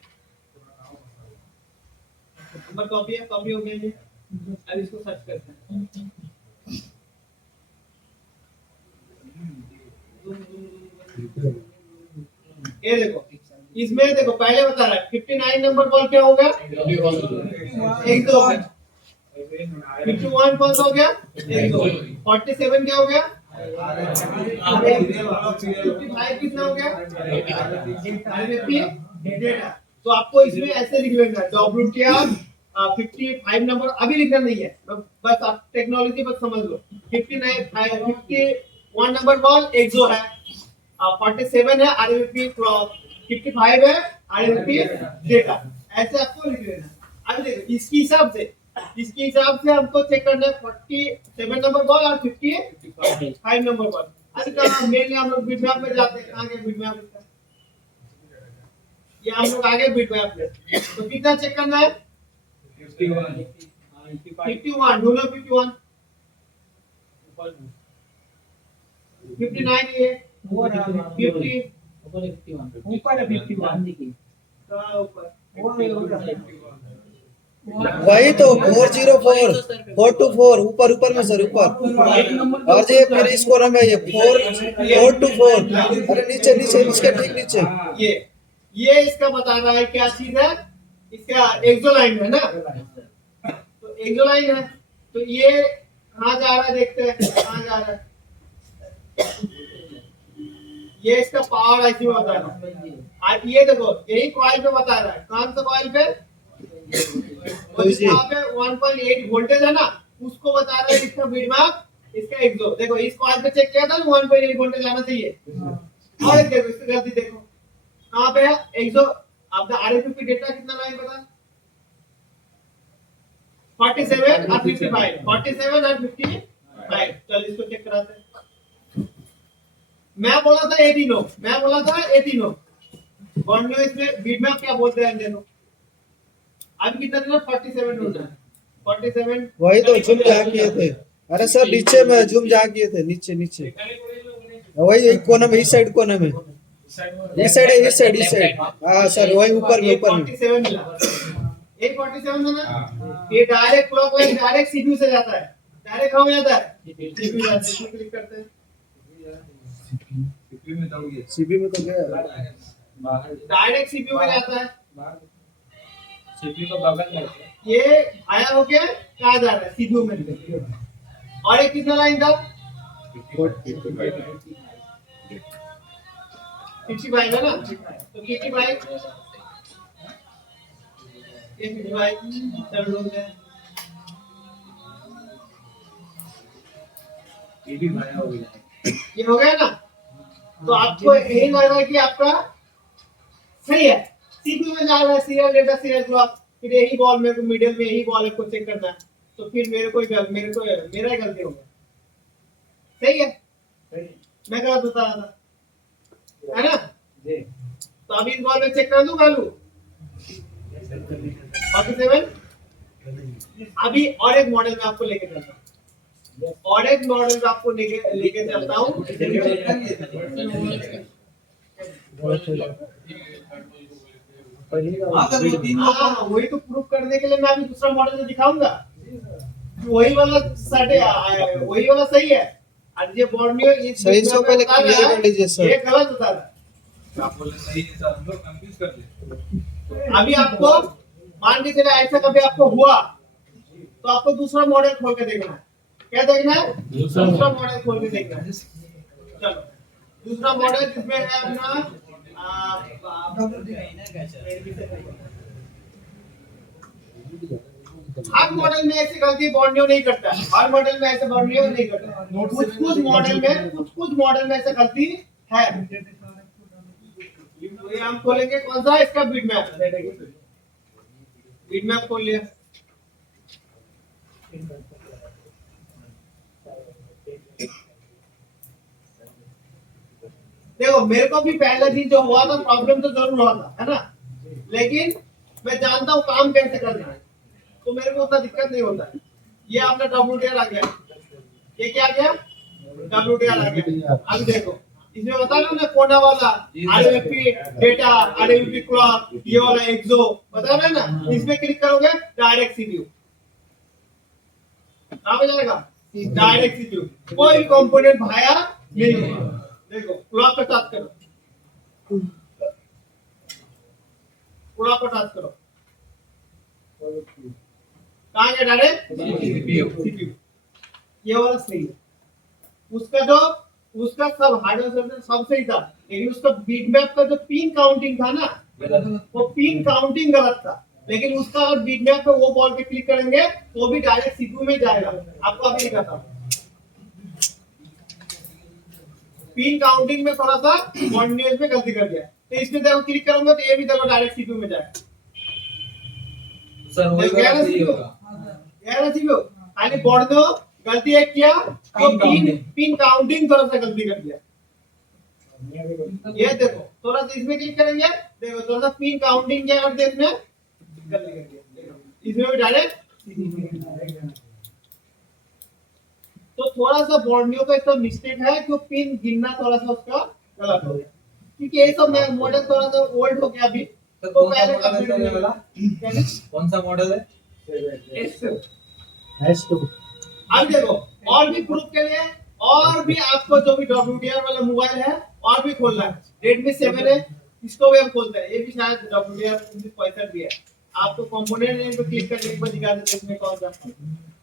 नंबर कॉपी है, कॉपी हो गया ये। अब इसको सर्च करते हैं। ये देखो इसमें देखो पहले बता रहा है 59 नंबर बॉल क्या होगा, एक दो। 51 कौन सा हो गया, एक दो। 47 क्या हो गया, 55 कितना हो गया, डेटा। तो आपको इसमें ऐसे लिख लेना WTR 55 नंबर, अभी लिखना नहीं है, बस आप टेक्नोलॉजी बस समझ लो। 51 नंबर बॉल एक्सो है, 47 है आरएमपी क्लॉक, 55 है आरएमपी डेटा। ऐसे आपको लिख लेना। अभी देखो इसके हिसाब से हमको चेक करना है 47 नंबर बॉल और 55 नंबर बॉल। अभी कहाँ मेनली हम लोग बीट मैप में जाते हैं, कहाँ गए बीट मैप में, ये हम लोग आगे बीट मैप में। तो कितना चेक करना है, 51 ढूंढो 51 59 ये 50 ऊपर 51 ऊपर है 51 देखिए कहाँ ऊपर वही तो 404 424 ऊपर ऊपर में सर ऊपर और ये फिर इस कोना में ये 424 अरे नीचे नीचे इसके ठीक नीचे ये इसका बता रहा है क्या चीज है इसका एक्सोलाइन है ना तो एक्सोलाइन है तो ये कहाँ जा रहा है देखते हैं कहाँ जा रहा है ये इसका पावर आईसी में बता रहा है आज ये देखो यही कॉइल पे बता रहा है कौन सा कॉइल पे और यहाँ पे 1.8 वोल्टेज है ना उसको बता रहा है इसका बीटमैप इसका एक्सो देखो इस कॉइल पे चेक किया था ना 1.8 वोल्टेज आना चाहिए और एक देखो इसकी गलती देखो कहाँ पे है एक्सो आपका RF50 डेटा कितना लाइन पता 47 और 55 47 और 55 चल इसको चेक कराते हैं मैं बोला था 18 बॉन्डियो इसमें बीटमैप क्या बोलते हैं देखो अभी कितना देना 47 हो जाए 47 वही तो झूम जहाँ किए थे अरे सर नीचे में झूम जहाँ किए थे नीचे नीचे वही एक कोना में इस साइड कोना में इस साइड हाँ सर वही ऊपर में 47 मिला 47 है ना ये डायरेक्ट क्लॉकवाइज डायरेक्ट सीपीयू से जाता है डायरेक्ट कहाँ जाता है सीपीयू जाता है इसको क्लिक करते हैं सीपी में तो गया डायरेक्ट सीपीयू में जाता है सीपीयू को बगल में ये आया हो क्या कहाँ जा रहा है सीपीयू में और एक कितना लाइन था 55 है ना तो 55 ये 55 चल लो ये भी भरा हो गया ये हो गया ना तो आपको यही लग रहा है कि आपका सही है सीपीयू में जा रहा है सीरियल डेटा सीरियल क्लॉक फिर यही बॉल मेरे को मिडिल में यही बॉल को चेक करना है तो फिर मेरा ही गलती हो गया सही है मैं गलत बता रहा था है ना तो अभी इस बॉल में चेक कर दूं वैल्यू 47 अभी और एक मॉडल में आपको लेके चलता हूँ और एक मॉडल में आपको लेके चलता हूँ वही तो प्रूफ करने के लिए मैं अभी दूसरा मॉडल दिखाऊंगा वही वाला वही वाला सही है और ये बॉर्नियो सही से पहले क्लियर कर लीजिए सर ये गलत बता रहा है आप बोले सही है सर हम लोग कंफ्यूज कर दिए अभी आपको मान के चले ऐसा कभी आपको हुआ तो आपको दूसरा मॉडल खोल के देखना है क्या देखना है दूसरा मॉडल खोल के देखना है चलो दूसरा मॉडल जिसमें है अपना हर मॉडल में ऐसी गलती बॉर्नियो नहीं करता है हर मॉडल में ऐसे बॉर्नियो नहीं करता है कुछ मॉडल में ऐसे गलती है ये हम खोलेंगे कौन सा इसका बीटमैप खोल लिया देखो मेरे को भी पहले दिन जो हुआ था प्रॉब्लम तो जरूर हुआ था है ना लेकिन मैं जानता हूँ काम कैसे करना है तो मेरे को उतना दिक्कत नहीं होता है ये आपने WDR आ गया ये क्या आ गया WDR आ गया अब देखो इसमें बता रहा हूँ ना कोना वाला RFP डेटा RFP क्लॉक ये वाला एक्सो बता रहा है ना इसमें क्लिक करोगे डायरेक्ट सीपीयू कहाँ पे जाएगा डायरेक्ट सीपीयू कोई भी कंपोनेंट भाया नहीं होगा देखो क्लॉक पे टच करो क्लॉक पे टच करो कहाँ गया डायरेक्ट सीपीयू ये वाला सही है उसका सब हार्डवेयर सब सही था लेकिन उसका बीटमैप का जो पिन काउंटिंग था ना वो पिन काउंटिंग गलत था लेकिन उसका अगर बीटमैप पे वो बॉल पे क्लिक करेंगे तो भी डायरेक्ट सीपीयू में जाएगा आपको अभी दिखाता हूँ पिन काउंटिंग में थोड़ा सा कॉर्डिनेट में गलती कर दिया तो इसमें देखो क्लिक करूंगा तो ये भी देखो डायरेक्ट सीपीयू में जाएगा सर वही वाला सही होगा यार सीपीयू खाली बोर्ड दो गलती है क्या तो पिन काउंटिंग थोड़ा सा गलती कर दिया ये देखो थोड़ा सा इसमें क्लिक करेंगे देखो थोड़ा सा पिन काउंटिंग क्या करते हैं इसमें गलती कर दिया इसमें भी डायरेक्ट तो थोड़ा सा बॉर्नियो का इसका मिस्टेक है कि पिन गिनना थोड़ा सा उसका गलत हो गया, क्योंकि ये सब मॉडल थोड़ा सा ओल्ड हो गया अभी। तो तो कौन सा पहले मॉडल है सर ये वाला? कौन सा मॉडल है? S2 अब देखो और भी प्रूफ के लिए और भी आपको जो भी WDR वाला मोबाइल है और भी खोलना है। Redmi 7 है, इसको भी हम खोलते हैं, ये भी शायद WDR 1965 भी है। आपको कंपोनेंट नेम पे क्लिक करने के बाद दिखा देते हैं इसमें कौन सा।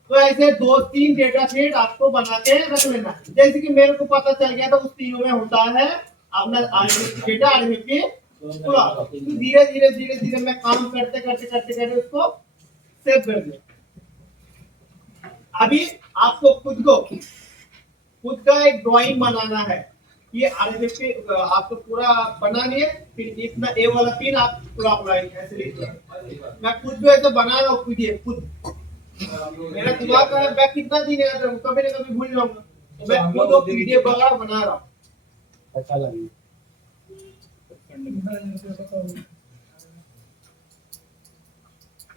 तो ऐसे 2-3 डेटा सेट आपको बना के रख लेना है। जैसे कि मेरे को पता चल गया था उस तीनों में होता है अपना डेटा आरएमपी पूरा। धीरे धीरे मैं काम करते उसको सेव कर दिया। अभी आपको खुद का एक ड्राइंग बनाना है। ये आरएमपी आपको पूरा बना लिए, फिर इतना ए वाला पिन आप पूरा ऐसे लिख दो। मैं खुद भी ऐसे बना रहा हूँ पीडीएफ खुद। मेरा दिमाग का मैं कितना दिन याद रखूं, कभी ना कभी भूल जाऊंगा, तो मैं खुद वो पीडीएफ वगैरह बना रहा हूँ। अच्छा लगी।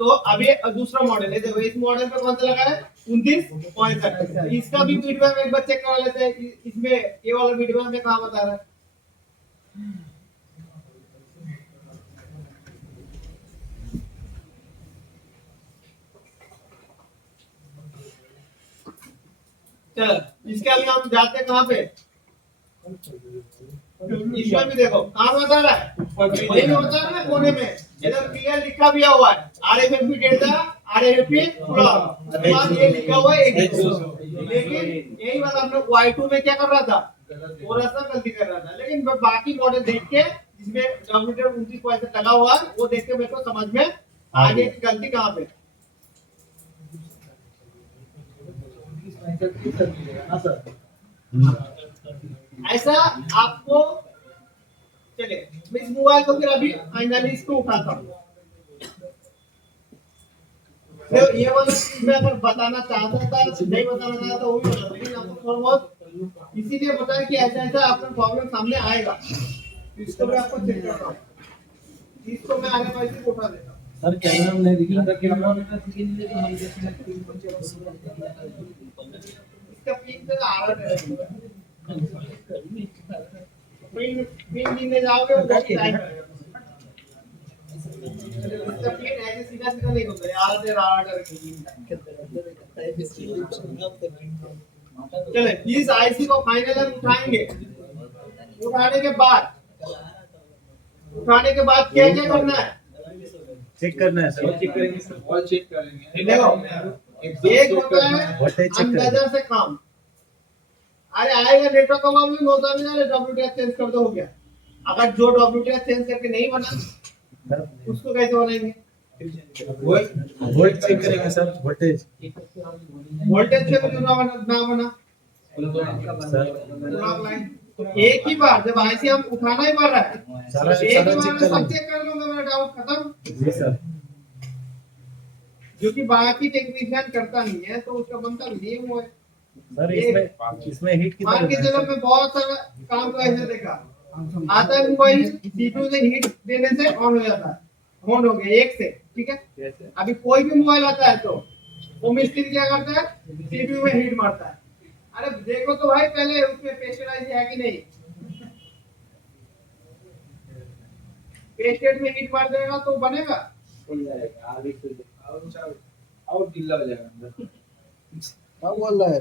तो अभी दूसरा मॉडल है, देखो इस मॉडल पे कौन सा लगा है 29.7। इसका भी वीडियो में एक बार चेक करा लेते हैं। इसमें ये वाला वीडियो में कहाँ बता रहा है। चल इसके अभी हम जाते हैं कहाँ पे, इसमें भी देखो कहाँ बता रहा है, वही होता है ना कोने में, इधर क्लियर लिखा भी हुआ है आरएफपी डेटा आरएफपी पूरा, ये लिखा हुआ है एक। लेकिन यही वाला हम लोग Y2 में क्या कर रहा था, थोड़ा सा गलती कर रहा था। लेकिन बाकी मॉडल देख के जिसमें WDR 29 लगा हुआ है वो देख के मेरे को समझ में आ गई कि गलती कहाँ पे। ऐसा आपको चलिए मैं इस मोबाइल को फिर अभी फाइनली इसको उठाता हूँ। तो ये वाला चीज मैं अगर बताना चाहता था नहीं बताना चाहता वो भी बता, लेकिन आपको थोड़ा बहुत इसीलिए बताया कि ऐसा ऐसा आपका प्रॉब्लम सामने आएगा। इसको मैं आपको चेक करता हूँ, इसको मैं आगे वाले को उठा देता हूँ। सर कैमरा में नहीं दिख रहा। इसका पिन से आ रहा है, पिन गिनने जाओगे वो बहुत टाइम लगेगा। इसका पिन ऐसे सीधा सीधा नहीं होता यार, से राउटर चले प्लीज आईसी को फाइनल हम उठाएंगे। उठाने के बाद क्या क्या करना है, चेक करना है सर। चेक करेंगे सर, ऑल चेक करेंगे। देखो एक होता है अंदाजा से काम। अरे आएगा नेटवर्क का प्रॉब्लम होता है ना, WDR चेंज कर दो हो गया। अगर जो WDR चेंज करके नहीं बना उसको कैसे बनाएंगे, वोल्ट चेक करेंगे सर। वोल्टेज से भी ना बना सर लाइन एक ही बार जब आईसी हम उठाना ही पड़ रहा है, सारा एक सारा ही चेक बार कर सब लेंगे। चेक कर लूंगा, मेरा डाउट खत्म। जी सर। जो कि बाकी टेक्नीशियन करता नहीं है तो उसका बनता भी नहीं है वो है। सर इसमें हीट कितना मान के होता है चलो सर? मैं बहुत सारा काम तो ऐसे देखा आता है, मोबाइल CPU से हीट देने से ऑन हो जाता है, ऑन हो गया एक से, ठीक है। अभी कोई भी मोबाइल आता है तो वो मिस्त्री क्या करता है, CPU में हीट मारता है। अरे देखो तो भाई पहले उसमें प्रेशराइज है कि नहीं, पेस्टेड में हीट मार देगा तो बनेगा। और ढीला हो जाएगा अंदर। क्या बोल रहा है?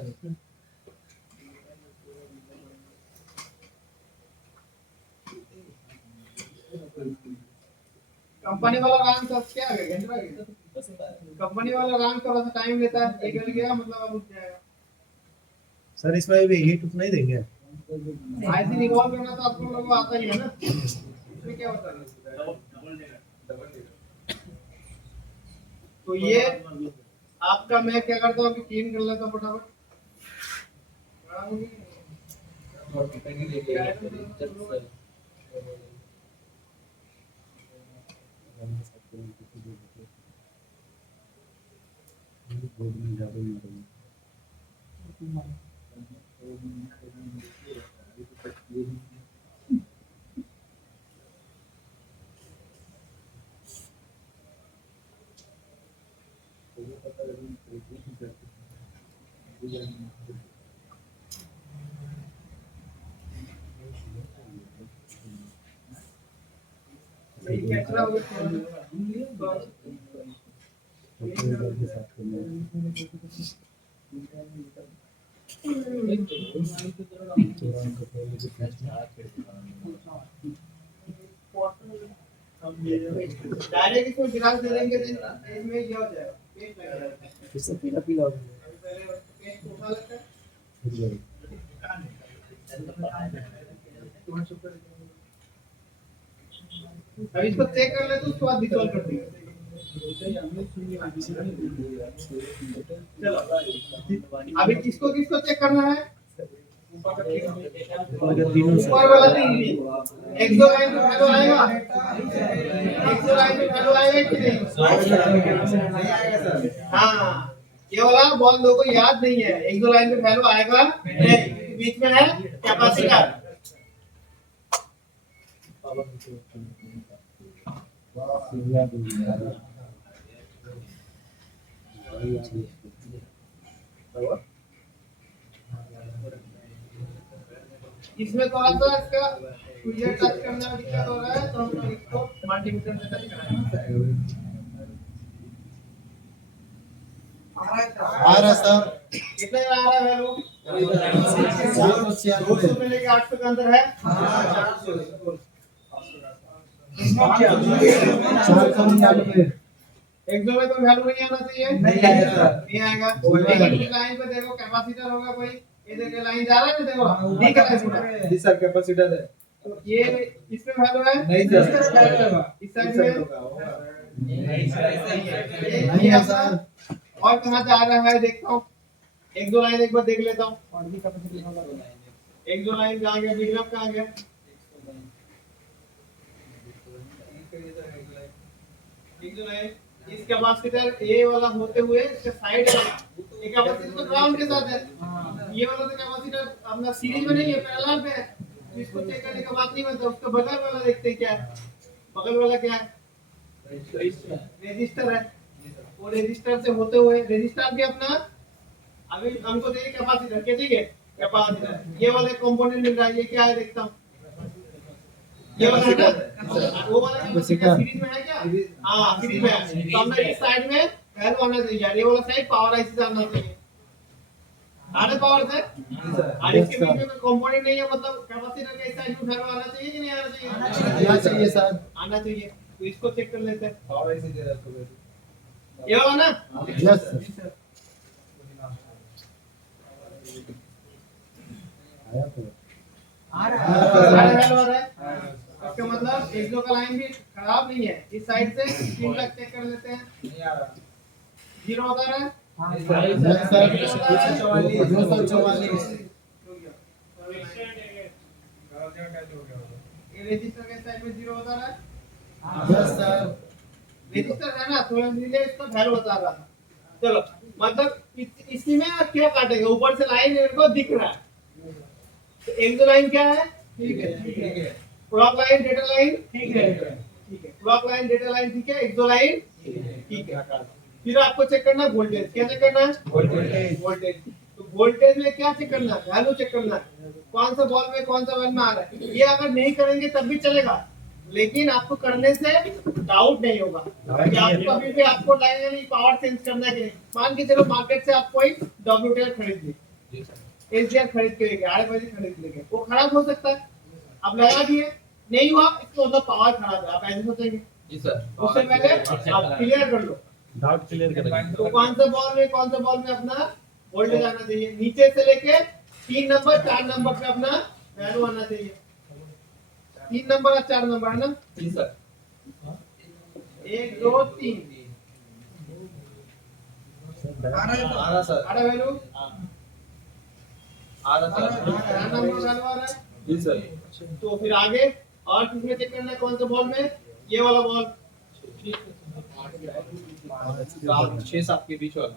कंपनी वाला रैंक तो क्या आ गया, घंटा गया। कंपनी वाला रैंक थोड़ा सा टाइम लेता है, एक गया मतलब अब उठ जाएगा। सर इसमें भी हीट नहीं देंगे? आईसी रिवॉल्व करना तो आप लोगों को आता ही है ना, इसमें क्या होता है। तो ये आपका मैं क्या करता हूँ अभी क्लीन कर लेता हूँ फटाफट। कैचरा हो गया डायरेक्ट इसको गिलास दे देंगे तो इसमें ये हो जाएगा पेस्ट लगेगा इससे पीला पीला हो पहले पेस्ट उठा लेते हैं अब इसको चेक कर ले तो उसके बाद डिसॉल्व कर देंगे चलो अभी किसको किसको चेक करना है ऊपर वाला तीन भी एक दो लाइन में वैल्यू आएगा एक दो लाइन में वैल्यू आएगा कि नहीं हाँ ये वाला बॉल दो को याद नहीं है एक दो लाइन में वैल्यू आएगा नहीं बीच में है कैपेसिटर इसमें थोड़ा सा इसका फीचर टच करने में दिक्कत हो रहा है तो हम इसको मल्टीमीटर से टच कराएंगे आ रहा सर कितने में आ रहा है वैल्यू 200 से लेके 800 के अंदर है 499 एक दो में तो वैल्यू नहीं आना चाहिए नहीं आएगा नहीं आएगा लाइन पे देखो कैपेसिटर होगा कोई ये देखो लाइन जा रहा है ना देखो दिख रहा है पूरा जी सर कैपेसिटर है तो ये इसमें वैल्यू है नहीं सर इस साइड में नहीं है सर और कहां से आ रहा है देखता हूं एक दो लाइन एक बार देख लेता हूं एक दो लाइन कहां गया बिग अप कहां गया एक दो लाइन इस कैपेसिटर ये वाला होते हुए इसके साइड वाला ये कैपेसिटर तो ग्राउंड के साथ है ये वाला तो कैपेसिटर अपना सीरीज में नहीं है पैरेलल पे है तो इसको चेक करने का बात नहीं बनता उसका बगल वाला देखते हैं क्या है बगल वाला क्या है रजिस्टर है वो रजिस्टर से होते हुए रजिस्टर भी अपना अभी हमको चाहिए कैपेसिटर क्या चाहिए कैपेसिटर ये वाले कंपोनेंट मिल रहा है ये क्या है देखता हूं ये वाला है ना वो वाला कैपेसिटर सीरीज में है क्या हां सीरीज में है तो हमने इस साइड में वैल्यू आना चाहिए ये वाला साइड पावर आईसी से आना चाहिए आने पावर से और इसके बीच में कोई कंपोनेंट नहीं है मतलब कैपेसिटर के इस साइड में वैल्यू आना चाहिए कि नहीं आना चाहिए आना चाहिए सर आना चाहिए तो इसको चेक कर लेते हैं पावर ऐसे दे रहा है ये वाला ना यस सर आया तो सारे वैल्यू आ रहा है इसका मतलब एक दो का लाइन भी खराब नहीं है इस साइड से 3 तक चेक कर लेते हैं नहीं आ रहा जीरो होता है यस सर 244 ये रजिस्टर के साइड में जीरो होता है यस सर रजिस्टर है ना तो इसलिए इसका वैल्यू बता रहा था चलो मतलब इसमें क्या काटेगा ऊपर से लाइन इनको दिख रहा है तो एक दो लाइन क्या है ठीक है क्लॉक लाइन डेटा लाइन ठीक है क्लॉक लाइन डेटा लाइन ठीक है एक दो लाइन ठीक है फिर आपको चेक करना है वोल्टेज क्या चेक करना है वोल्टेज तो वोल्टेज में क्या चेक करना है वैल्यू चेक करना है कौन सा बॉल में कौन सा बॉल में आ रहा है ये अगर नहीं करेंगे तब भी चलेगा लेकिन आपको करने से डाउट नहीं होगा कि आपको अभी भी आपको लगेगा नहीं पावर चेंज करना है कि नहीं मान के चलो मार्केट से आप कोई WTL खरीद ली SDR खरीद के लेके RFID खरीद लेके वो खराब हो सकता है अब लगा दिए नहीं हुआ इसको मतलब पावर खराब है आप ऐसे सोचेंगे जी सर उससे पहले आप क्लियर कर लो डाउट क्लियर करेंगे तो कौन सा बॉल में अपना वोल्टेज आना चाहिए नीचे से लेके 3 नंबर 4 नंबर पे अपना वैल्यू आना चाहिए 3 नंबर और 4 नंबर है ना जी सर 1 2 3 आ रहा सर आ रहा वैल्यू आ रहा सर 4 नंबर वैल्यू आ रहा है जी सर तो फिर आगे और किसमें चेक करना है कौन सा बॉल में ये वाला बॉल 6-7 के बीच वाला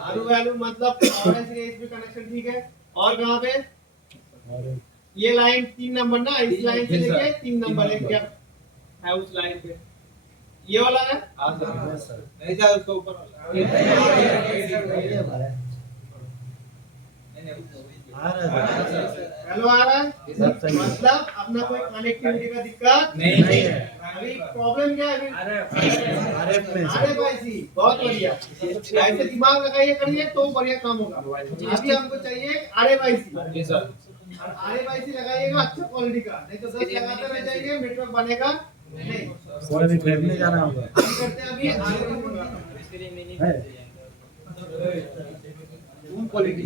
आरू वैल्यू मतलब ऑरेंज के इसमें कनेक्शन ठीक है और कहां पे ये लाइन 3 नंबर ना इस लाइन से लेके 3 नंबर एक गैप है उस लाइन पे ये वाला है हां सर नहीं जा उसको ऊपर वाला हेलो आ रहा है मतलब अपना कोई कनेक्टिविटी का दिक्कत नहीं है। अभी प्रॉब्लम क्या है आरएफ में अरे भाई सी बहुत बढ़िया ऐसे दिमाग लगाइए करिए तो बढ़िया काम होगा अभी हमको चाहिए अरे भाई सी जी सर। और आरे भाई सी लगाइएगा अच्छा क्वालिटी का नहीं तो 10 लगाते रह जाएंगे नेटवर्क बनेगा नहीं थोड़ा भी लैब में जाना होगा हम करते हैं अभी आरे भाई है क्वालिटी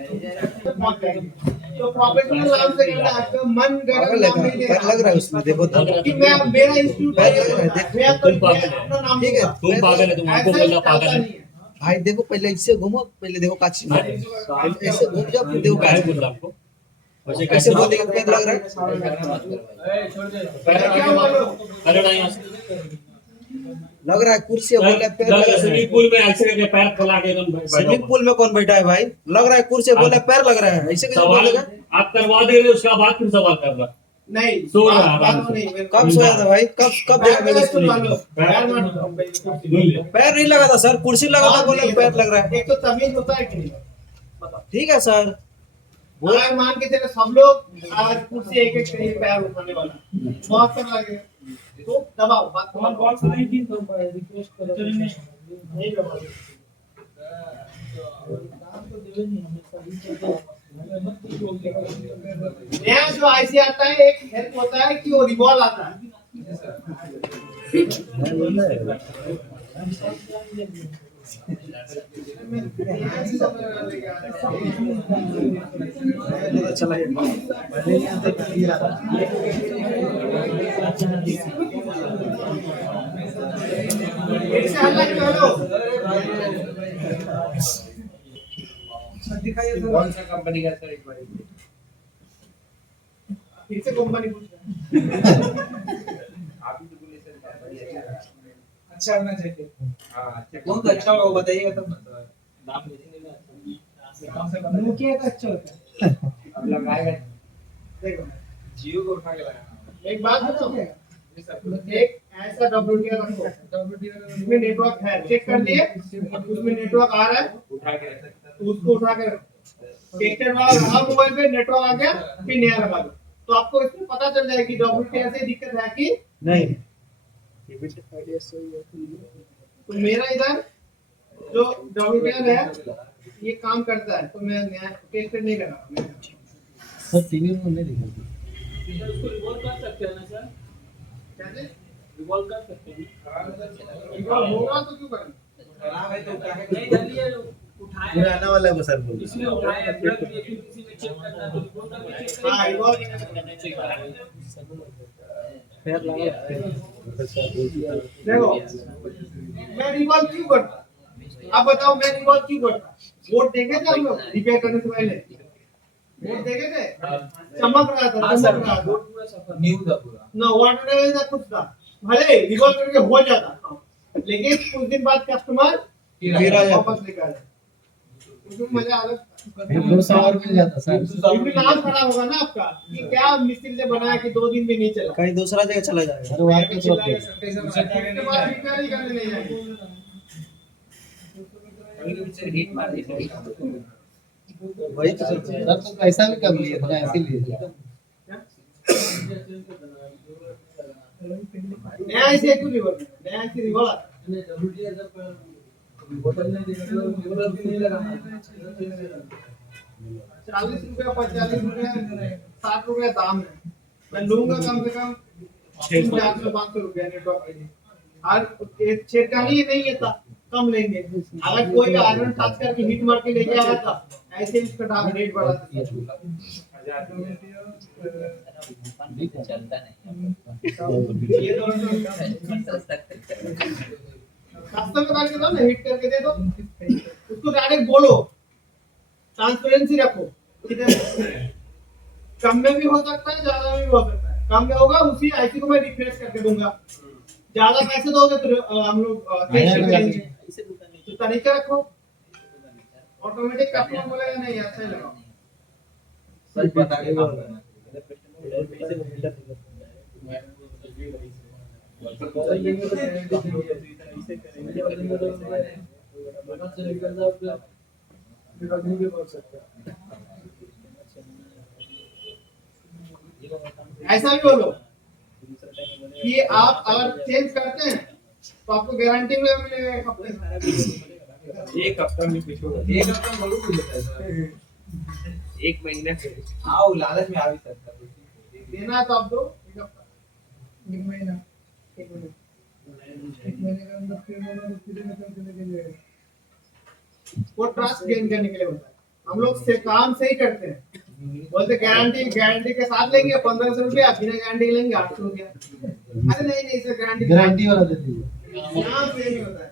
तो प्रोफेशनल नाम से करना आपका मन पागल गरम है नाम नहीं पैर लग रहा है उसमें देखो तो कि मैं मेरा इंस्टीट्यूट पैर लग रहा है देख मैं तो तुम पागल है। अपना नाम ठीक है तुम पागल है, तुम हमको बोलना पागल है। भाई देखो पहले इससे घूमो पहले देखो काची में ऐसे घूम जाओ फिर देखो क्या काची बोल रहा आपको वैसे ऐसे कैसे बोल देखो पैर लग रहा है क्या हुआ लो अरे नहीं लग रहा है कुर्सी है बोल रहा है पैर लग रहा है स्विमिंग पूल में ऐसे करके पैर फैला के एकदम स्विमिंग पूल में कौन बैठा है भाई लग रहा है कुर्सी है बोल रहा है पैर लग रहा है ऐसे कैसे सवाल बोलेगा आप करवा देंगे उसका बाद फिर सवाल कर रहा नहीं सो रहा है बात आराम से। नहीं कब सोया था भाई कब कब देखा मैंने सुन स्विमिंग लो पैर मत पैर नहीं लगा था सर कुर्सी लगा था बोले पैर लग रहा है एक तो तमीज होता है कि नहीं ठीक है सर अगर मान के चले सब लोग आज कुर्सी एक एक कहीं पैर उठाने वाला बहुत समय लगेगा तो दबाओ बात कौन कौन सा नहीं थी तो रिक्वेस्ट करो नहीं दबाओ नया जो आईसी आता है एक हेल्प होता है कि वो रिवॉल्व आता है चला इससे हल्ला क्यों करो कौन सा कंपनी का सर एक बार फिर से कंपनी पूछ रहा आप ही तो बोले सर कंपनी अच्छा होना चाहिए हाँ अच्छा कौन सा अच्छा होगा वो बताइएगा तब नाम लिखेंगे ना कौन सा नोकिया का अच्छा होता है अब लगाएगा देखो जियो को उठा के लगाना एक बात बताओ जी सर एक ऐसा WTR रखो उसमें नेटवर्क है चेक कर लिए उसमें नेटवर्क आ रहा है उठा के तो उसको उठा कर टेस्टर वाला रहा मोबाइल पे नेटवर्क आ गया फिर नया लगा दो तो आपको इसमें पता चल जाएगी WTR से दिक्कत है कि नहीं तो मेरा इधर जो WTR है ये काम करता है तो मैं नया टेस्टर नहीं लगा सर टीवी में नहीं दिखा उसको रिवॉल्व कर सकते हैं ना सर कैसे रिवॉल्व कर सकते हैं रिवॉल्व होगा तो क्यों करें खराब है तो काहे नहीं डालिए उठाए पुराना वाला को सर बोल इसमें उठाए प्लग किसी में चेक करना है तो रिवॉल्व करके चेक करें हाँ रिवॉल्व पैर लगा देखो मैं रिवॉल्व क्यों करता आप बताओ मैं रिवॉल्व क्यों करता बोर्ड देखे थे हम लोग रिपेयर करने से पहले बोर्ड देखे थे चमक रहा था चमक रहा था पूरा सफर न्यू था पूरा ना वाटर नहीं था कुछ था भले रिवॉल्व करके हो जाता लेकिन कुछ दिन बाद कस्टमर फिर आ जाता। वापस लेकर आया उसमें मजा अलग और मिल जाता सर क्योंकि नाम खराब होगा ना आपका कि क्या मिस्त्री से बनाया कि 2 दिन भी नहीं चला कहीं दूसरा जगह चला जाएगा अरे वहाँ पे उसके बाद रिपेयर ही करने नहीं जाएंगे कभी कभी सर हीट मार देते हैं वही तो सर तो पैसा भी कम लिए था इसीलिए नया ऐसे क्यों रिवॉल्व नया ऐसे रिवॉल्व आता है। ₹40 ₹45 ₹60 दाम है मैं लूंगा कम से कम 400-500 रुपया नेटवर्क के लिए और छेड़खानी ही नहीं है था कम लेंगे अगर कोई आयरन टच करके हिट मार के लेके आया था ऐसे ही उसका दाम रेट बढ़ा दिया चलता नहीं ये दोनों कस्टमर करके दो ना हिट करके दे दो उसको डायरेक्ट बोलो ट्रांसपेरेंसी रखो किधर कम में भी हो सकता है ज्यादा में भी हो सकता है कम में होगा उसी आईसी को मैं रिफ्रेश करके दूंगा ज्यादा पैसे दोगे तो हम लोग टेंशन करेंगे तो तरीका रखो ऑटोमेटिक कस्टमर बोलेगा नहीं अच्छा ही लगाओ सच बता के काम करना रिकॉर्डिंग भी कर सकते हैं। ऐसा भी बोलो कि आप अगर चेंज करते हैं तो आपको गारंटी में मिलेगा एक हफ्ते एक हफ्ता में कुछ होगा, एक हफ्ता में जरूर मिलता है सर, एक महीने के हाँ वो लालच में आ भी सकता है, देना है तो आप दो एक हफ्ता एक महीना एक महीने के अंदर फिर बोलो फिर निकलने के लिए वो ट्रस्ट गेन करने के लिए होता है। हम लोग से काम सही करते हैं, बोलते गारंटी के साथ लेंगे 1500 रुपया, बिना गारंटी लेंगे 800 रुपया। अरे नहीं नहीं सर, गारंटी वाला दे दीजिए। यहाँ से नहीं होता है।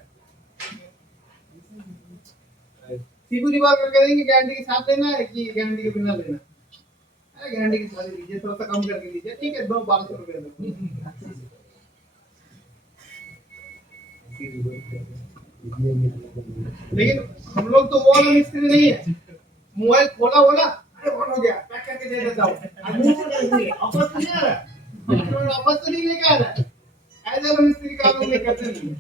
सीबी बात करके देंगे गारंटी के साथ लेना है कि गारंटी के बिना लेना है। अरे गारंटी के साथ लीजिए, थोड़ा सा कम करके लीजिए, ठीक है 1200 रुपया दो। लेकिन हम लोग तो वो वाला मिस्त्री नहीं है, मोबाइल खोला बोला अरे ऑन हो गया, पैक करके दे देता हूँ, वापस नहीं आ रहा, वापस तो नहीं लेके आ रहा, ऐसा वाला मिस्त्री काम नहीं करते नहीं।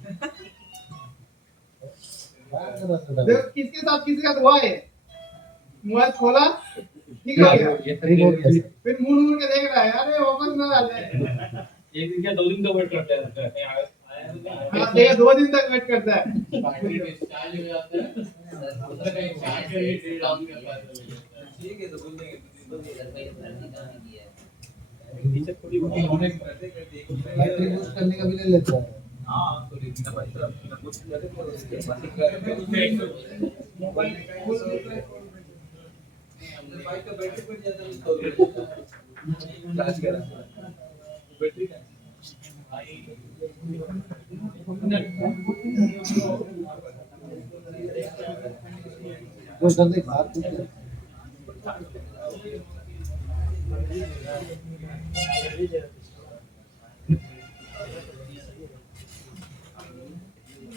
देखो किसके साथ हुआ है, मोबाइल खोला ठीक हो गया, फिर मुड़ के देख रहा है अरे वापस ना आ जाए। एक दिन क्या 2 दिन तो वेट करते हैं कहीं आया हाँ देखा 2 दिन तक वेट करता है। बैटरी के चार्ज हो जाता है उसका कहीं चार्ज के लिए डाउन करता है। ठीक है तो बोल देंगे नीचे थोड़ी बहुत होने बैटरी बूस्ट करने का भी ले लेता है। हाँ तो इतना पैसा कुछ लगे तो उसके बाद मोबाइल हमने बाइक का बैटरी फट जाता है तो चार्ज करा बैटरी का वो कर दे बात कुछ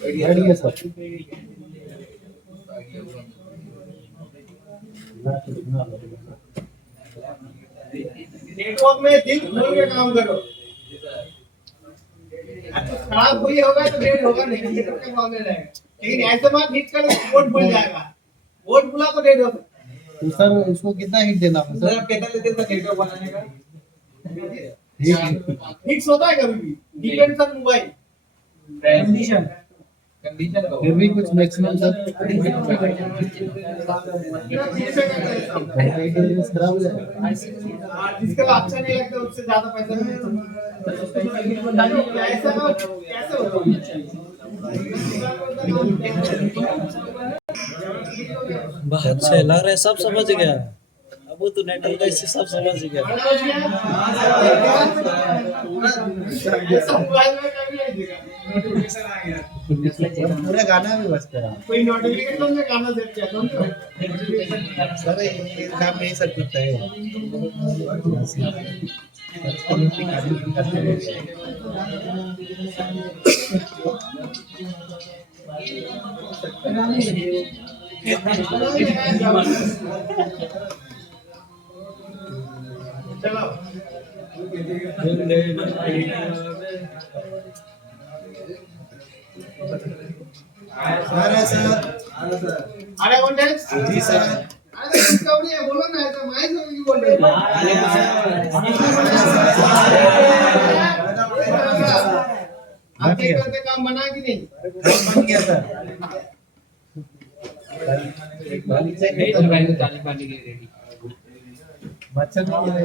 आइडिया सर नेटवर्क में दिल खोल के काम करो। खराब हुई होगा तो डेट होगा नहीं, नेटवर्क के मामले रहेगा। लेकिन ऐसे बात हिट कर वोट भूल जाएगा, वोट भूला तो डेट हो सकता तो सर इसको कितना हिट देना है सर आप कितना लेते हैं नेटवर्क बनाने का है। हिट्स होता है कभी भी, डिपेंड्स ऑन मोबाइल कंडीशन का फिर भी कुछ मैक्सिमम सर खराब हो जाएगा। जिसका अच्छा नहीं लगता उससे ज्यादा पैसा नहीं ऐसा कैसे होता बहुत चला रहे सब समझ गया। अब वो तो नेटवर्क इससे सब समझ गया। मोबाइल में कभी नहीं दिखा, नोटिफिकेशन आ गया, पूरा गाना भी बजता है। कोई नोटिफिकेशन में गाना सेट किया समझो। सर ये काम नहीं सर करता है। चलो सर अरे बोलते जी सर अरे डिस्कवरी है बोलो ना, ऐसा माइक में क्यों बोल रहे हो? आप ये करते काम बना कि नहीं? बन गया सर। नहीं तो मैं जाने पाने के लिए रेडी मच्छर नहीं है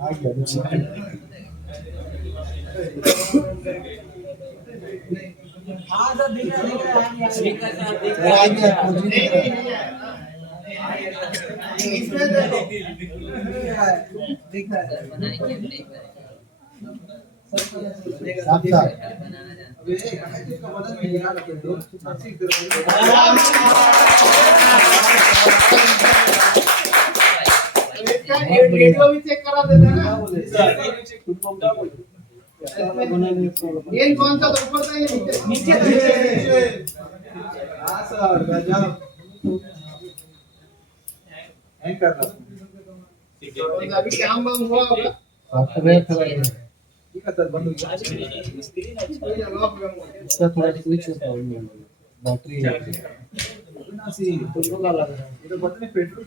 आ गया आ गया नहीं नहीं नहीं है। इसमें देखो साफ साफ इसका रेडियो भी चेक करा देते ना। मेन कौन सा तो ऊपर था या नीचे नीचे हां सर गजब अभी काम वाम हुआ होगा। सॉफ्टवेयर खराब है। ठीक है सर बंद हो गया इसका थोड़ा स्विच बैटरी ना सी तो लगा ये तो बटन पेट्रोल